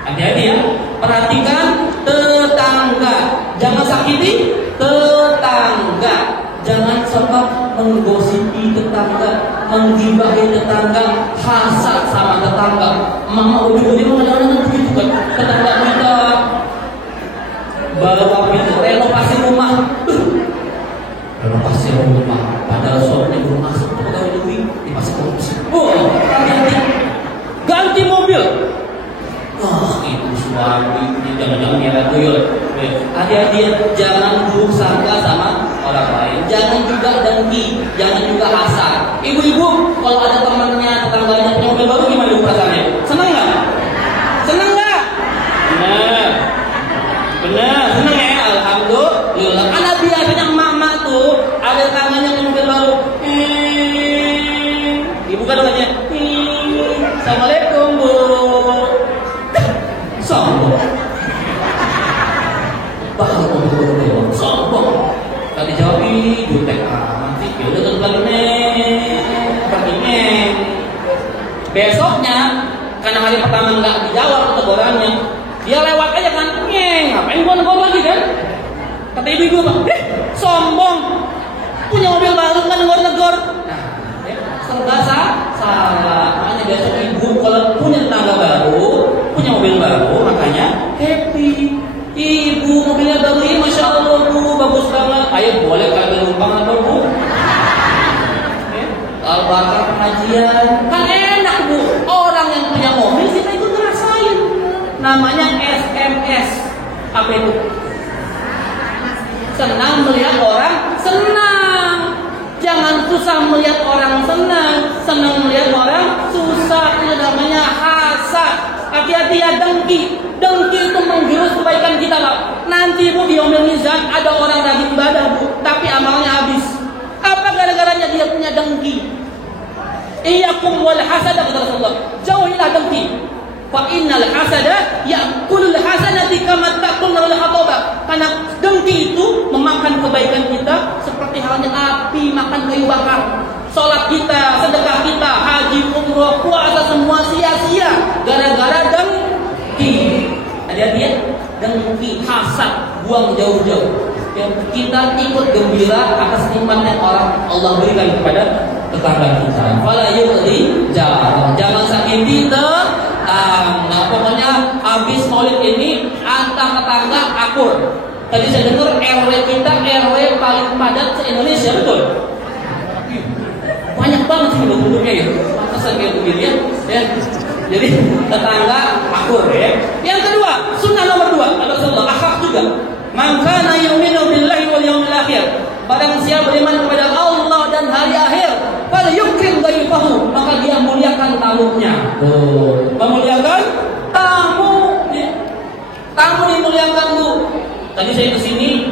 Hati-hati ya. Perhatikan tetangga. Jangan sakiti tetangga. menggosipi tetangga, menggibahi tetangga, hasad sama tetangga. Mama ujung-ujungnya kadang-kadang begitu kan, tetangga kita baru itu renovasi rumah, padahal suaminya belum masuk ke pegawai negeri dipasang korupsi. Ganti mobil. Itu suami, jangan-jangan dia tuyul. Hati-hati, jangan buruk sangka sama orang lain. Jangan juga dengki, jangan juga hasad. Ibu-ibu, kalau ada temannya, tetangganya punya mobil baru, gimana ibu perasaannya? Senang nggak? Senang nggak? Benar, senang ya, alhamdulillah. Karena biasanya mama tuh ada tangannya punya mobil baru. Ibu kan katanya, Assalamualaikum bu. Sombong. Sombong. Tadi jawab jutek amat sih. Ya udah perginya. Besoknya karena hari pertama nggak dijawab tegurannya, dia lewat aja kan, ngapain gua negor lagi kan? Kata ibu bang, sombong. Punya mobil baru kan negor-negor. Serba salah. Makanya besok ibu kalau punya tetangga baru, punya mobil baru, makanya happy. Ibu mobilnya baru ini, masya Allah bu, bagus banget. Ayo boleh kalian numpang atau bu? Kalau bakal pengajian, kan enak bu. Orang yang punya mobil kita itu ngerasain. Namanya SMS. Apa itu? Senang melihat orang senang. Jangan susah melihat orang senang, senang melihat orang susah. Itu namanya hasad. Hati-hati ya dengki. Dengki itu menjurus kebaikan kita Pak. Nanti bu di yaumil mizan ada orang rajin ibadah bu, tapi amalnya habis. Apa gara-garanya dia punya dengki? Iyyakum wal hasada kata Rasulullah. Jauhilah dengki. Fa innal hasada ya'kulul hasanati kama ta'kul narul hatabah. Karena dengki itu memakan kebaikan kita seperti halnya api makan kayu bakar. Salat kita, sedekah kita, haji, umroh, puasa semua sia-sia gara-gara dengki. Hati-hati ya, dengki, hasad, buang jauh-jauh. Yang kita ikut gembira atas nikmat yang Allah berikan kepada tetangga kita. Fala yu'li jangan sakiti tetangga. Pokoknya habis maulid ini antar tetangga akur. Tadi saya dengar RW kita RW paling padat se-Indonesia, betul? Banyak banget sih penduduknya ya. Pantesan kayak begini ya. Jadi tetangga akur ya. Yang kedua, sunnah nomor 2 ada Rasulullah akhlak juga. Man kana yu'minu billahi wal yawmil akhir. Barang siapa beriman kepada Allah dan hari akhir, fal yukrim dhaifahu, maka dia muliakan tamunya. Memuliakan tamu. Tamu dimuliakan bu. Tadi saya kesini,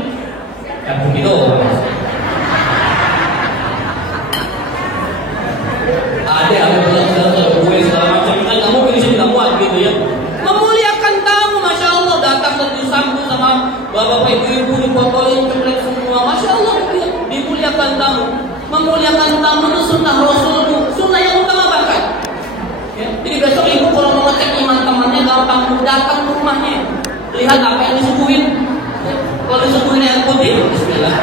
ya begitu. Ada gue segala macam kan kamu pilih sini kamu gitu ya. Memuliakan tamu, masya Allah datang dan disambut sama bapak ibu dipotoin coklat semua, masya Allah dimuliakan tamu. Memuliakan tamu itu sunnah Rasul, sunnah yang utama bahkan. Ya, jadi besok ibu kalau mau ngecek iman temannya gampang datang ke rumahnya, lihat apa yang disuguhin. Ya, kalau disuguhin air putih, bismillah.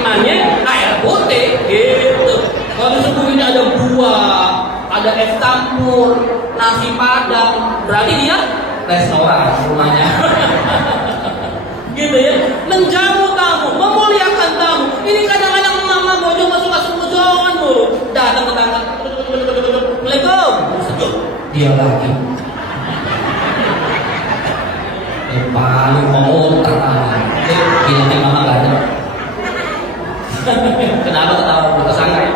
Imannya air putih gitu. Kalau disuguhin ada buah, ada es campur, nasi padang, berarti dia restoran rumahnya. Gitu ya, menjamu tamu, memuliakan tamu. Ini kadang-kadang mama bojong masuk bojongan dulu, datang ke tangga, Assalamualaikum, sejuk, dia lagi. Paling mau terang, gila mama gak ada. Kenapa ketawa tersangka ya?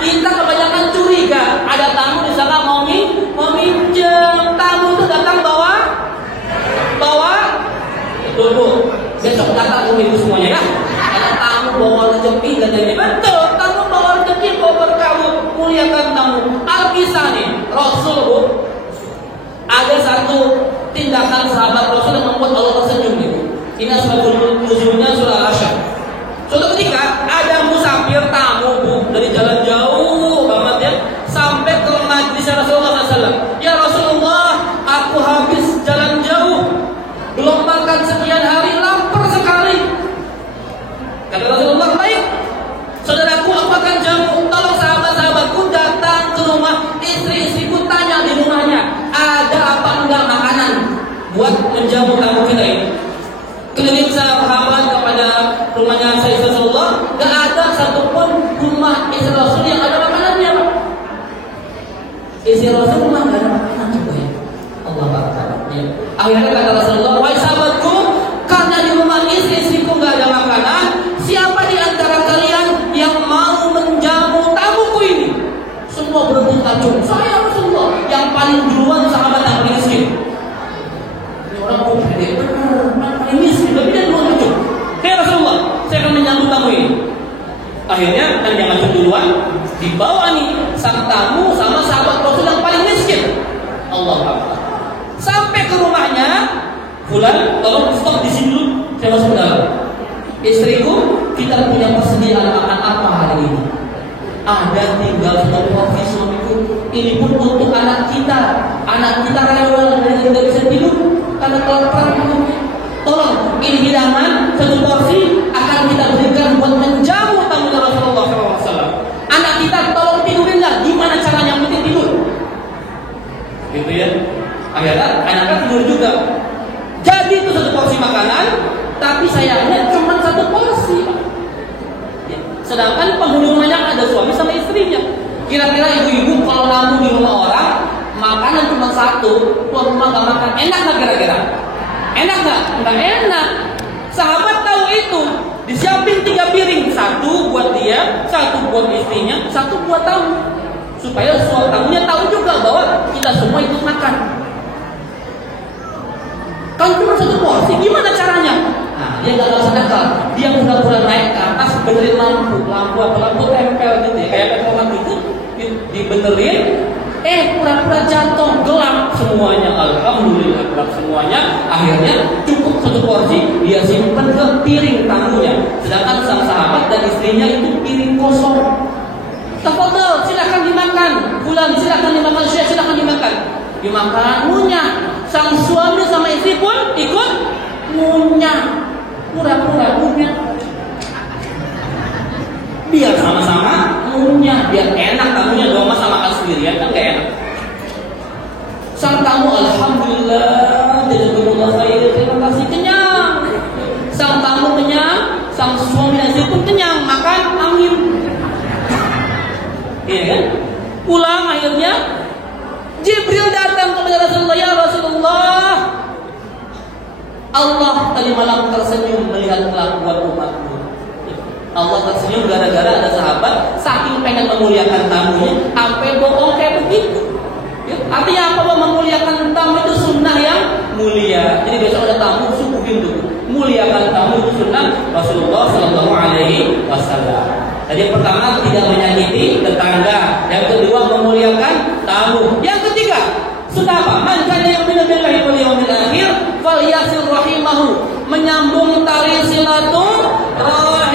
Kita kebanyakan curiga, ada tamu di sana mau minjem, tamu itu datang bawa, betul bu, besok datang ibu semuanya ya. Ada tamu bawa rezeki katanya, betul, tamu bawa rezeki bawa berkah, muliakan tamu. Alkisah nih, Rasul bu, ada satu tindakan sahabat Rasul yang membuat Allah tersenyum nih bu. Ini asbabul nuzulnya surah Al-Asyr. Suatu ketika ada musafir tamu bu dari jalan jauh banget ya sampai ke majlis Rasulullah SAW. Ya Rasulullah, aku habis jalan jauh, belum makan sekian hari, lapar sekali. menjamu tamu kita ini. Keliling sahabat kepada rumahnya Sayyidina Rasulullah, gak ada satupun rumah istri Rasul yang ada makanannya, Pak. Istri Rasul rumah gak ada makanan, coba ya. Allah Akbar. Ya. Akhirnya kata Rasulullah, wahai sahabatku, karena di rumah istri-istriku gak ada makanan, siapa di antara kalian yang mau menjamu tamuku ini? Semua berebut acung. Saya Rasulullah, yang paling duluan sahabat yang paling miskin. Ini orang mau pede benar, paling miskin, lebih dari duluan acung. Hei Rasulullah, saya akan menyambut tamu ini. Akhirnya kan yang acung duluan dibawa nih sang tamu sama sahabat Rasul yang paling miskin. Allah Akbar. Sampai ke rumahnya, Fulan, tolong stop di sini dulu, saya masuk ke dalam. Istriku, kita punya persediaan makan apa hari ini? Ada tinggal satu porsi suamiku. Ini pun untuk anak kita. Anak kita rewel dan tidak bisa tidur karena kelaparan minumnya. Tolong, ini hidangan satu porsi akan kita berikan buat menjamu tamu Rasulullah SAW. Anak kita tolong tidurinlah. Gimana caranya? Yang penting tidur. Gitu ya. Akhirnya anaknya tidur juga. Jadi itu satu porsi makanan, tapi sayangnya cuma satu porsi. Sedangkan penghuni rumahnya ada suami sama istrinya. Kira-kira ibu-ibu kalau tamu di rumah orang, makanan cuma satu, tuan rumah gak makan, enak gak kira-kira? Enak gak? Nggak enak. Sahabat tahu itu, disiapin 3 piring, satu buat dia, satu buat istrinya, satu buat tamu, supaya suami tamunya tahu juga bahwa kita semua ikut makan. Kalau cuma satu porsi, gimana caranya? Nah, dia nggak bisa nakal. Dia pura-pura naik ke atas, benerin lampu tempel gitu ya, kayak petromak gitu, dibenerin. Pura-pura jatuh, gelap semuanya. Alhamdulillah gelap semuanya. Akhirnya cukup satu porsi, dia simpan ke piring tamunya. Sedangkan sang sahabat dan istrinya itu piring kosong. Tafadhol, silakan dimakan. Fulan, silakan dimakan. Syekh, silakan dimakan. Dimakan, ngunyah. Sang suami sama istri pun ikut ngunyah. Pura-pura ngunyah. Biar sama-sama ngunyah, biar enak tamunya. Dong masa makan sendirian kan gak enak. Sang tamu alhamdulillah, jazakumullah khair, terima kasih, kenyang. Sang tamu kenyang, sang suami dan istri pun kenyang, makan angin. Iya kan? Pulang akhirnya Jibril datang kepada Rasulullah, ya Rasulullah, Allah tadi malam tersenyum melihat kelakuan umatmu. Allah tersenyum gara-gara ada sahabat saking pengen memuliakan tamunya sampai bohong kayak begitu. Ya, artinya apa? Memuliakan tamu itu sunnah yang mulia. Jadi besok ada tamu subuhin dulu. Muliakan tamu itu sunnah Rasulullah Sallallahu Alaihi Wasallam. Jadi yang pertama tidak menyakiti tetangga. Yang kedua memuliakan tamu. Yang ketiga sunnah apa? Man kana yu'minu billahi wal yawmil akhir falyasil rahimahu. Menyambung tali silaturahim.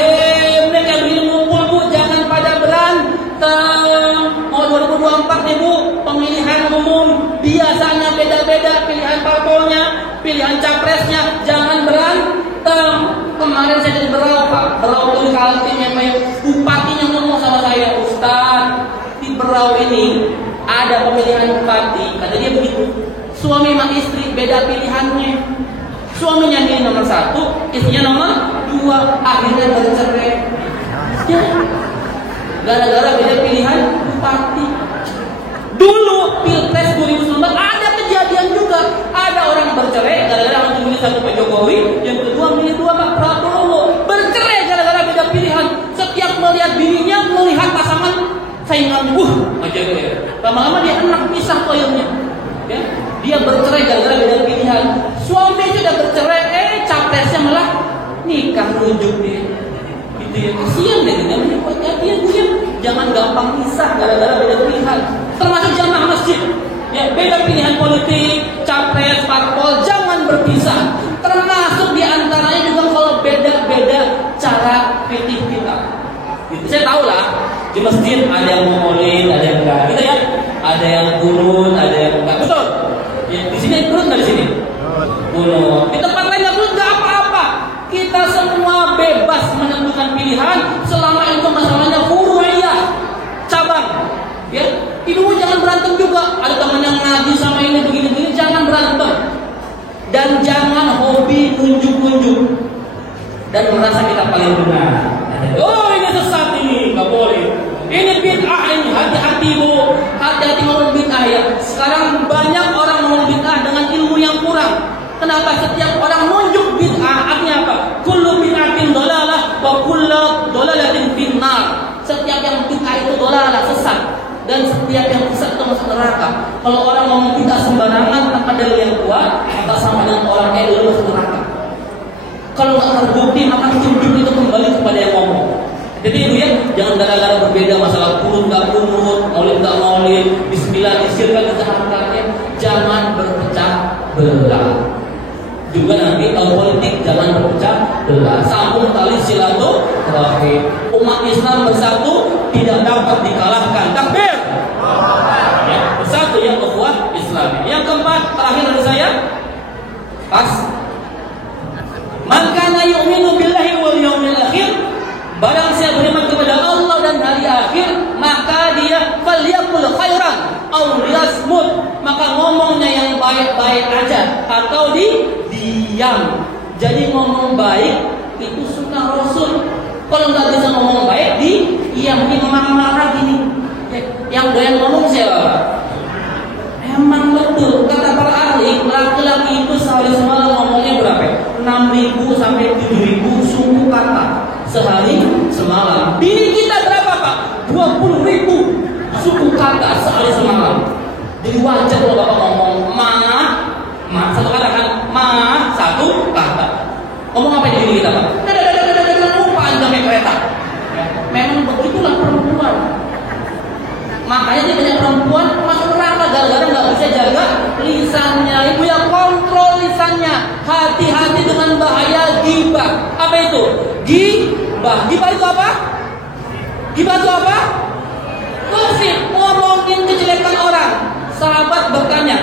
Mereka begini ngumpul bu, jangan pada berantem. Mau 2024 nih bu, pemilihan umum biasanya beda-beda pilihan parpolnya, pilihan capresnya, jangan berantem. Kemarin saya jadi Berau Pak, Berau itu kaltinya bupatinya ngomong sama saya, Ustaz, di Berau ini ada pemilihan bupati, kata dia begitu. Suami sama istri beda pilihannya. Suaminya ini nomor 1, istrinya nomor 2, akhirnya bercerai. Ya, gara-gara beda pilihan bupati. Dulu Pilpres 2019 ada kejadian juga. Ada orang bercerai gara-gara harus memilih satu Pak Jokowi, yang kedua milih 2 Pak Prabowo. Bercerai gara-gara beda pilihan. Setiap melihat bininya, melihat pasangan saingannya, aja ya. Lama-lama dia enak pisah toyolnya. Ya, dia bercerai gara-gara beda pilihan. Suami sudah bercerai, capresnya malah nikah rujuk dia. Gitu ya, kasihan deh, jangan buat hati-hatian dia. Jangan gampang pisah gara-gara beda pilihan. Termasuk jamaah masjid. Ya, beda pilihan politik, capres, parpol, jangan berpisah. Termasuk diantaranya juga kalau beda-beda cara fikih kita. Gitu. Saya tahu lah, di masjid ada yang mau maulid, ada yang enggak. Gitu ya. Ada yang kunut, ada yang enggak. Betul. Ya, di sini kunut enggak di sini? Kunut. Di tempat lain enggak kunut, enggak apa-apa. Kita semua bebas menentukan pilihan selama itu masalahnya furu'iyah, cabang. Ya, ibu jangan berantem juga. Ada teman yang ngaji sama ini begini-begini, jangan berantem. Dan jangan dan merasa kita paling benar. Oh, ini sesat, ini nggak boleh. Ini bid'ah, ini hati-hati bu, hati-hati ngomong bid'ah ya. Sekarang banyak orang ngomong bid'ah dengan ilmu yang kurang. Kenapa? Setiap orang nunjuk bid'ah, artinya apa? Kullu bid'atin dolalah wa kullu dolalatin finnar. Setiap yang bid'ah itu dolalah, sesat, dan setiap yang sesat itu masuk neraka. Kalau orang ngomong bid'ah sembarangan tanpa dalil yang kuat, maka sama dengan orang itu masuk neraka. Kalau nggak terbukti, maka tunjuk itu kembali kepada yang ngomong. Jadi itu ya, jangan gara-gara berbeda masalah kunut nggak kunut, maulid nggak maulid, bismillah disirkan kejahatannya, jangan berpecah belah. Juga nanti tahun politik jangan berpecah belah. Sambung tali silaturahim. Umat Islam bersatu tidak dapat dikalahkan. Takbir. Ya, bersatu ya ukhuwah Islam. Yang keempat terakhir dari saya, pas. Man kana yu'minu billahi wal yaumil akhir, barang siapa beriman kepada Allah dan hari akhir, maka dia falyaqul khairan aw liyasmut, maka ngomongnya yang baik-baik aja atau diam. Jadi ngomong baik itu sunnah Rasul. Kalau nggak bisa ngomong baik, diam. Ini marah-marah gini. Yang doyan ngomong siapa? Emang betul kata para ahli, laki-laki itu sehari semalam ngomongnya berapa? 6.000 sampai 7.000 suku kata sehari semalam. Bini kita berapa Pak? 20.000 suku kata sehari semalam. Jadi wajar kalau Bapak ngomong ma satu kata kan, satu kata. Ngomong apa di bini kita Pak? Panjang kayak kereta. Memang begitulah perempuan. Makanya dia banyak perempuan masuk neraka gara-gara nggak bisa jaga lisannya. Ibu yang kontrol lisannya. Hati-hati dengan bahaya ghibah. Apa itu? Ghibah. Ghibah itu apa? Ghibah itu apa? Gosip, ngomongin kejelekan orang. Sahabat bertanya,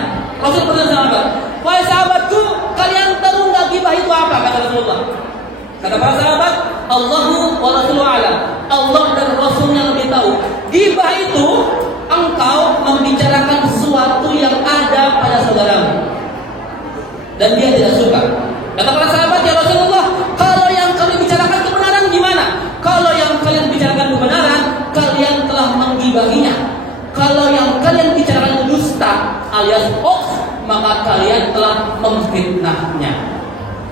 Rasul bertanya sahabat, wahai sahabatku, kalian tahu nggak ghibah itu apa? Kata Rasulullah. Kata para sahabat, Allahu wa Rasuluhu a'lam. Allah dan Rasulnya lebih tahu. Ghibah itu engkau membicarakan sesuatu yang ada pada saudaramu dan dia tidak suka. Kata para sahabat, ya Rasulullah, kalau yang kalian bicarakan kebenaran gimana? Kalau yang kalian bicarakan kebenaran, kalian telah menggibahinya. Kalau yang kalian bicarakan dusta alias hoax, maka kalian telah memfitnahnya.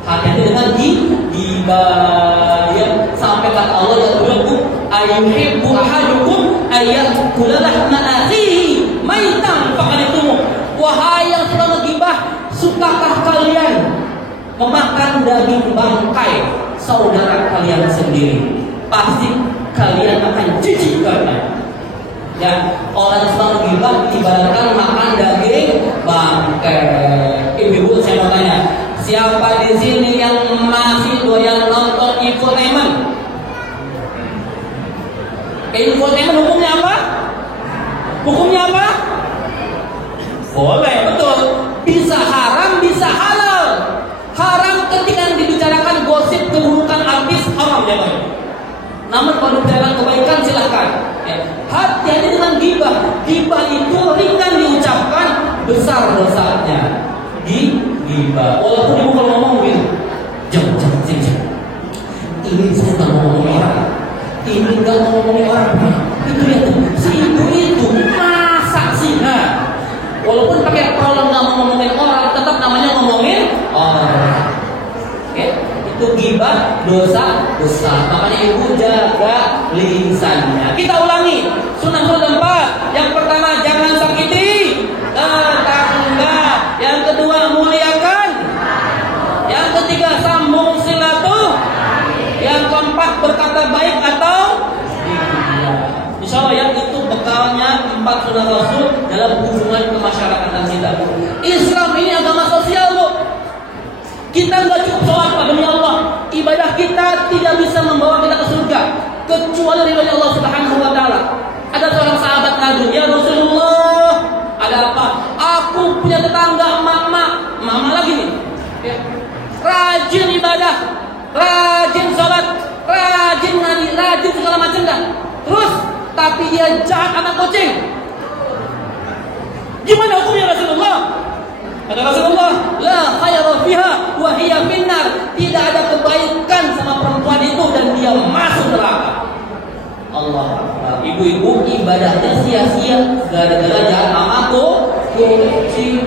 Hati-hati dengan ghibah. Sampai kata Allah ya Tuhanku, ayuhibbu ahadukum ayyakula lahma akhihi maitan faqaditumu. Wahai yang suka menggibah, sukakah kalian memakan daging bangkai saudara kalian sendiri? Pasti kalian akan jijik karena ya, orang yang suka menggibah ibaratkan makan daging bangkai. Ibu-ibu, saya mau tanya, siapa di sini yang masih doyan nonton infotainment? Infotainment hukumnya apa? Hukumnya apa? Boleh, betul. Bisa haram, bisa halal. Haram ketika dibicarakan gosip keburukan artis, haram ya Pak. Namun kalau dibicarakan kebaikan silahkan. Ya. Hati-hati dengan ghibah. Ghibah itu ringan diucapkan, besar dosanya. Ghibah. Walaupun ibu kalau ngomong gitu, jangan. Ini saya nggak mau ngomongin orang. Ini nggak mau ngomongin orang. Itu ya tuh, si ibu itu masa sih? Nah, walaupun pakai prolog nggak mau ngomongin orang, tetap namanya ngomongin orang. Oke, itu ghibah, dosa besar. Makanya ibu jaga lisannya. Kita ulangi. Sunnah 4. Yang pertama, jangan sakiti tetangga. Yang kedua, muliakan. Yang ketiga, sambung silaturahim. Yang keempat, berkata baik atau insya Allah yang itu bekalnya 4 sunnah Rasul dalam hubungan kemasyarakatan kita. Islam ini agama sosial Bu. Kita nggak cukup sholat demi Allah. Ibadah kita tidak bisa membawa kita ke surga kecuali ridha Allah Subhanahu wa taala. Ada seorang sahabat ngadu, ya Rasulullah, ada apa? Aku punya tetangga mama lagi nih. Ya. Rajin ibadah, rajin sholat, rajin ngaji, rajin segala macam dah. Terus tapi dia jahat anak kucing. Gimana hukumnya Rasulullah? Kata Rasulullah, la khayra fiha wa hiya finnar. Tidak ada kebaikan sama perempuan ibu-ibu ibadahnya sia-sia gara-gara jahat sama kucing.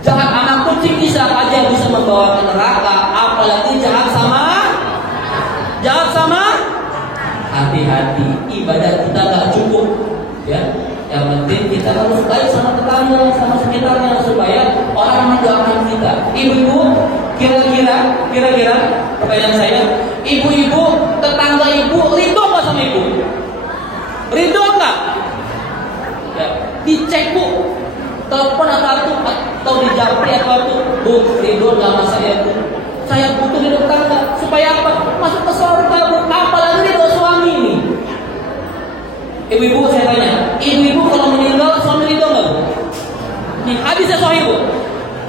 Jahat anak kucing bisa aja bisa membawa ke neraka, apalagi jahat sama hati-hati. Ibadah kita nggak cukup, ya. Yang penting kita harus baik sama tetangga, sama sekitarnya supaya orang mendoakan kita. Ibu-ibu, kira-kira pertanyaan saya, ibu-ibu, tetangga ibu ridho nggak sama ibu? Ridho nggak? Ya, dicek bu. Telepon atau di japri atau bu, ridho nggak sama saya bu? Saya butuh hidup tangga supaya apa? Masuk ke surga bu. Apalagi ridho suami ini. Ibu-ibu saya tanya, ibu-ibu kalau meninggal suami ridho nggak bu? Nih hadisnya sahih bu.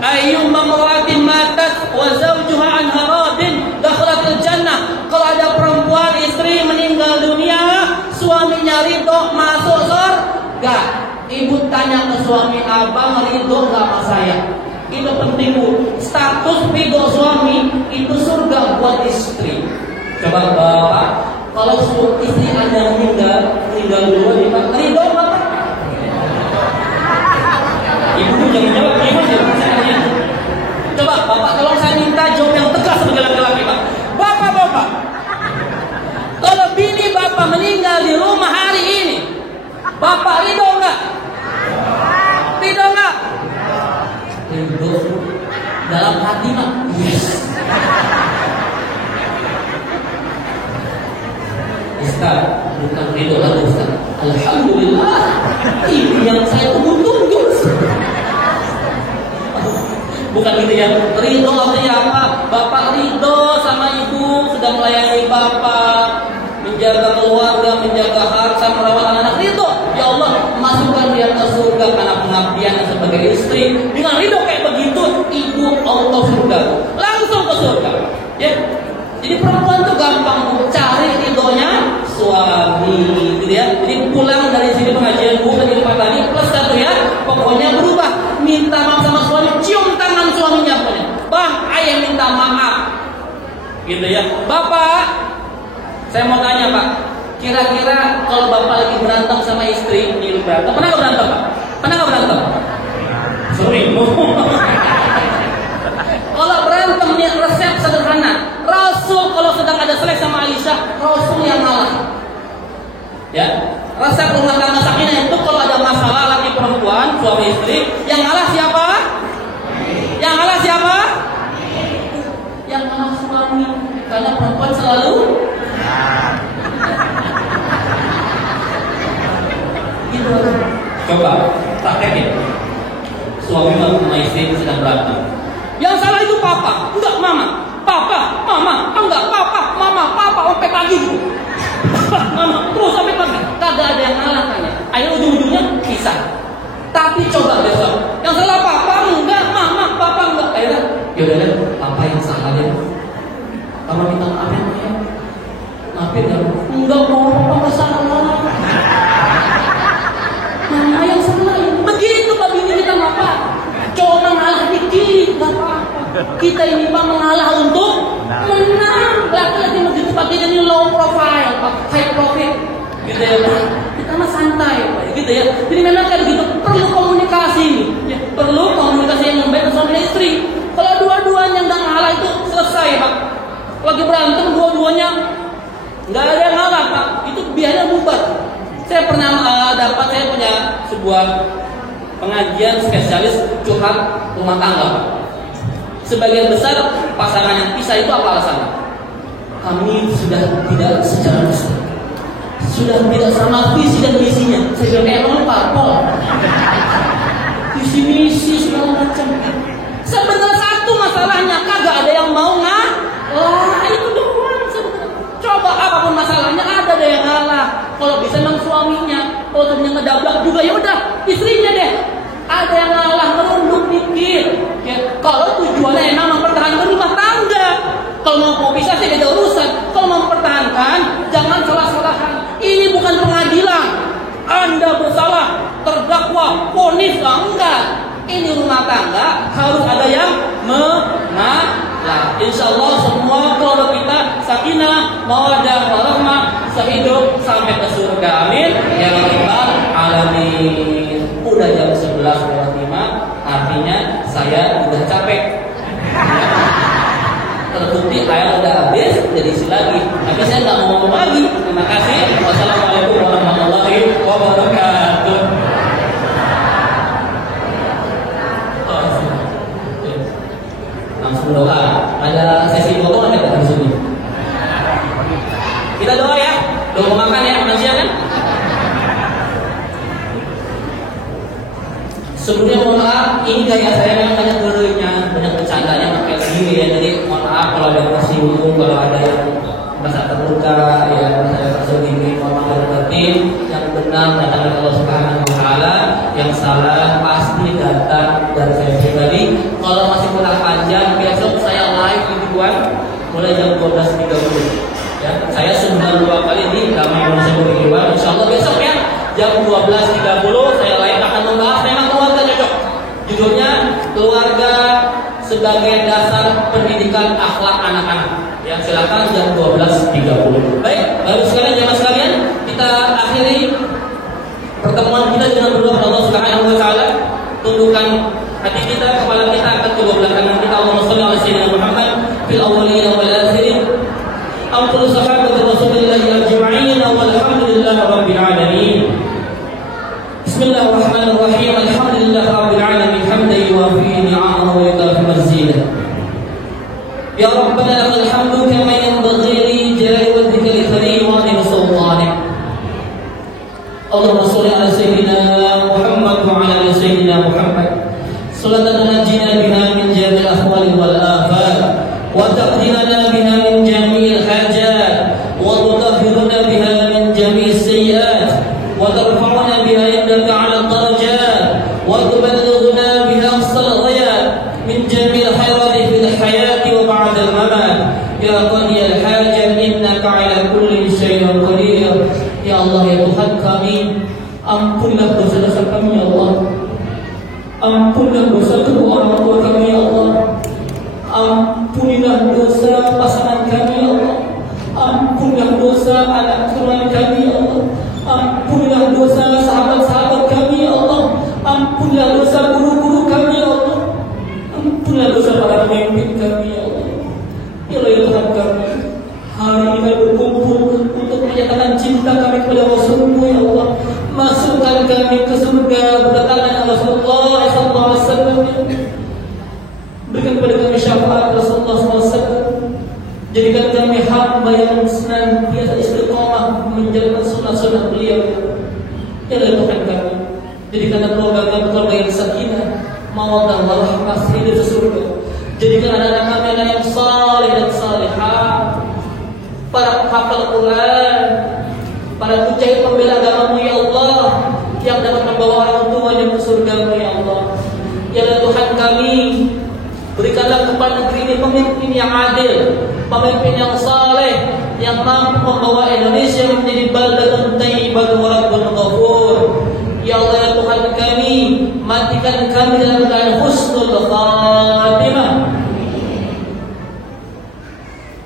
Ayyum mamratin matat wa zawjuha anha radin dakhalatil jannah. Kalau ada perempuan istri meninggal dunia, suaminya ridho masuk surga. Ibu tanya ke suami, abang ridho nggak sama saya? Itu penting bu. Status ridho suami itu surga buat istri. Coba bapak, kalau istri anda meninggal dulu, ridho bapak? Ibu jangan jawab, ibu jangan saya. Coba bapak, tolong saya minta jawab yang tegas sebagai laki-laki pak. Bapak, kalau bini bapak meninggal di rumah hari ini, bapak ridho nggak? Ridho nggak? Ridho dalam hati mak. Yes. Ustaz, bukan ridho lagi Ustaz. Alhamdulillah, ini yang saya tunggu-tunggu. Bukan gitu ya. Ridho artinya apa? Bapak ridho sama ibu sudah melayani bapak, menjaga keluarga, menjaga harta, merawat anak-anak. Ridho, ya Allah masukkan dia ke surga karena pengabdian sebagai istri. Dengan ridho kayak begitu, ibu Allah surga, langsung ke surga. Ya, jadi perempuan tuh gampang cari ridhonya suami, gitu ya. Jadi pulang dari sini pengajian bu tadi tadi plus satu ya, pokoknya berubah, minta maaf sama suami, cium tangan suaminya pokoknya. Bang, ayah minta maaf, gitu ya. Bapak, saya mau tanya pak, kira-kira kalau bapak lagi berantem sama istri, pernah nggak berantem pak? Pernah nggak berantem? Sering. Kalau berantem nih resep sederhana. Rasul kalau sedang ada selek sama Aisyah, Rasul yang ngalah. Ya, resep rumah tangga sakinah itu kalau ada masalah laki perempuan, suami istri, yang ngalah siapa? Yang ngalah siapa? Yang ngalah suami, karena perempuan selalu. Gitu. Coba praktekin. Suami sama istri sedang berantem. Yang salah itu papa, enggak mama. Papa, mama, enggak papa, mama, papa sampai pagi gitu. Mama, terus sampai pagi. Kagak ada yang ngalah tanya. Akhirnya ujung-ujungnya pisah. Tapi coba besok. Yang salah papa enggak, mama, papa enggak. Akhirnya yaudah deh, papa yang salah deh. Mama minta maaf ya, maafin ya. Enggak mau, papa enggak salah. Mama yang salah. Begitu Pak bini kita apa? Cuma mengalah dikit, enggak apa-apa. Kita ini Pak mengalah untuk menang. Laki-laki begitu Pak, kita ini low profile, Pak, high profit. Gitu ya Pak. Kita mah santai Pak, gitu ya. Jadi memang kayak begitu perlu komunikasi, ya. Perlu komunikasi yang baik dengan suami istri. Kalau dua-duanya nggak ngalah itu selesai Pak. Lagi berantem dua-duanya nggak ada yang ngalah Pak, itu biarnya bubar. Saya pernah saya punya sebuah pengajian spesialis curhat rumah tangga Pak. Sebagian besar pasangan yang pisah itu apa alasannya? Kami sudah tidak secara mesra, sudah tidak sama visi dan misinya. Saya bilang emang parpol, visi misi segala macam. Sebenarnya satu masalahnya kagak ada yang mau ngalah, itu doang sebenarnya. Coba apapun masalahnya ada yang ngalah. Kalau bisa memang suaminya, kalau ternyata ngedablak juga ya udah istrinya deh. Ada yang ngalah, merunduk dikit. Ya, kalau tujuannya emang mempertahankan rumah tangga. Kalau mau bisa sih beda urusan. Kalau mau mempertahankan, jangan salah-salahan. Ini bukan pengadilan. Anda bersalah, terdakwa, vonis enggak. Ini rumah tangga harus ada yang mengalah. Insya Allah semua keluarga kita sakinah, mawaddah, warahmah. sehidup sampai ke surga. Amin ya rabbal alamin. Udah jam 11:05, artinya saya udah capek. Terbukti air udah habis, jadi isi lagi. Tapi saya nggak mau ngomong lagi. Terima kasih. Wassalamualaikum warahmatullahi wabarakatuh. Langsung doa. Ada sesi foto nggak di sini? Kita doa ya. Doa makan ya, manusia kan? Sebelumnya mohon maaf, ini gaya saya memang banyak gerunya, banyak bercandanya pakai sendiri ya. Jadi mohon maaf kalau ada yang tersinggung, kalau ada yang merasa terluka, ya merasa tersinggung, mohon maaf berarti yang benar datang dari Allah Subhanahu Wa Taala, yang salah pasti datang dari saya pribadi. Kalau masih kurang panjang, besok saya live mingguan mulai jam 12.30. Ya, saya sudah 2 kali di Damai Indonesia Berkehidupan. Insya Allah besok ya jam 12.30 saya live akan membahas tema keluarga cocok. Judulnya keluarga sebagai dasar pendidikan akhlak anak-anak. Ya, silakan jam 12.30. Baik, baru sekalian jemaah sekalian, kita akhiri pertemuan kita dengan berdoa kepada Allah Subhanahu Wa Taala. Tundukkan hati kita, kepala kita akan kedua belah kanan kita. Allahumma shalli ala sayyidina Muhammad fil awwalin wal akhirin. Afdhalus sahabati Rasulillah ajma'in walhamdulillahi rabbil alamin. Bismillahirrahmanirrahim. Alhamdulillahi rabbil alamin hamdan yuwafi ni'amahu wa yukafi mazidah. Ya Rabbana lakal hamdu kama yanbaghi li jalali wajhika li karim wa li sultanik. Allahumma shalli ala sayyidina Muhammad wa ala ali sayyidina Muhammad. Salatan tunajjina biha min jami'il ahwali wal afat wa taqdinana biha min jami'il hajat wa tutahhiruna biha min jami'is sayyi'at wa tarfa'una biha indaka 'ala ad-darajat wa tuballighuna biha aqsal ghayat min jami'il khairati fil hayati wa ba'da al-mamat. Ya qadiyal hajat innaka 'ala kulli shay'in qadir. Ya Allah, ya Tuhan kami, ampunlah dosa-dosa kami ya Allah. Ampunlah dosa kedua orang tua kami ya Allah. Ampunilah dosa pasangan kami ya Allah. Ampunilah dosa anak turunan kami ya Allah. Ampunilah dosa sahabat-sahabat kami ya Allah. Ampunilah dosa guru-guru kami ya Allah. Ampunilah dosa para pemimpin kami ya Allah. Ya Allah, ya Tuhan kami, hari ini kami berkumpul untuk menyatakan cinta kami kepada Rasulullah ya Allah. Masukkan kami ke surga berdatangan Rasulullah sallallahu alaihi wasallam. Berikan kepada kami syafaat Rasulullah sallallahu alaihi wasallam. Jadikan kami hamba yang senantiasa istiqamah menjalankan sunnah-sunnah beliau. Ya Allah, Tuhan kami, jadikan keluarga kami keluarga yang sakinah, mawaddah warahmah, hidup surga. Jadikan anak-anak kami anak yang saleh dan salihah, para penghafal Quran, para mujahid pembela agama-Mu ya Allah, yang dapat membawa orang tuanya ke surga-Mu ya Allah. Ya Allah, Tuhan kami, berikanlah kepada negeri ini pemimpin yang adil, pemimpin yang saleh, yang mampu membawa Indonesia menjadi baldatun thayyibatun wa rabbun ghafur. Ya Allah, ya Tuhan kami, matikan kami dalam keadaan husnul khatimah.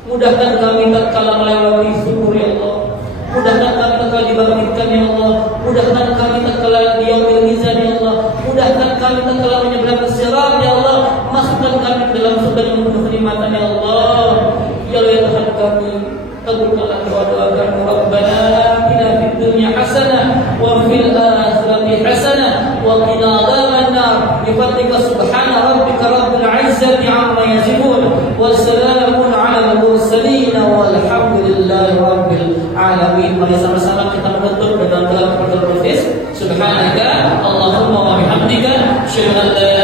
Mudahkan kami tatkala melewati syukur ya Allah. Mudahkan kami tatkala dibangkitkan ya Allah. Mudahkan kami tatkala di yaumil mizan ya Allah. Mudahkan kami tatkala menyeberang sirat ya Allah. Masukkan kami ke dalam surga yang penuh kenikmatan ya Allah. Ya Allah, ya Tuhan kami, kabulkanlah doa-doa kami. Rabbana atina fid dunya hasanah wa fil akhirati hasanah wa qina adzabannar. Bi fadlika subhana rabbika rabbil izzati amma yasifun. Wassalamun 'alal mursalin walhamdulillahi rabbil alamin. Mari sama-sama kita menutup dengan doa berdoa. Subhanaka Allahumma wa bihamdika, asyhadu an la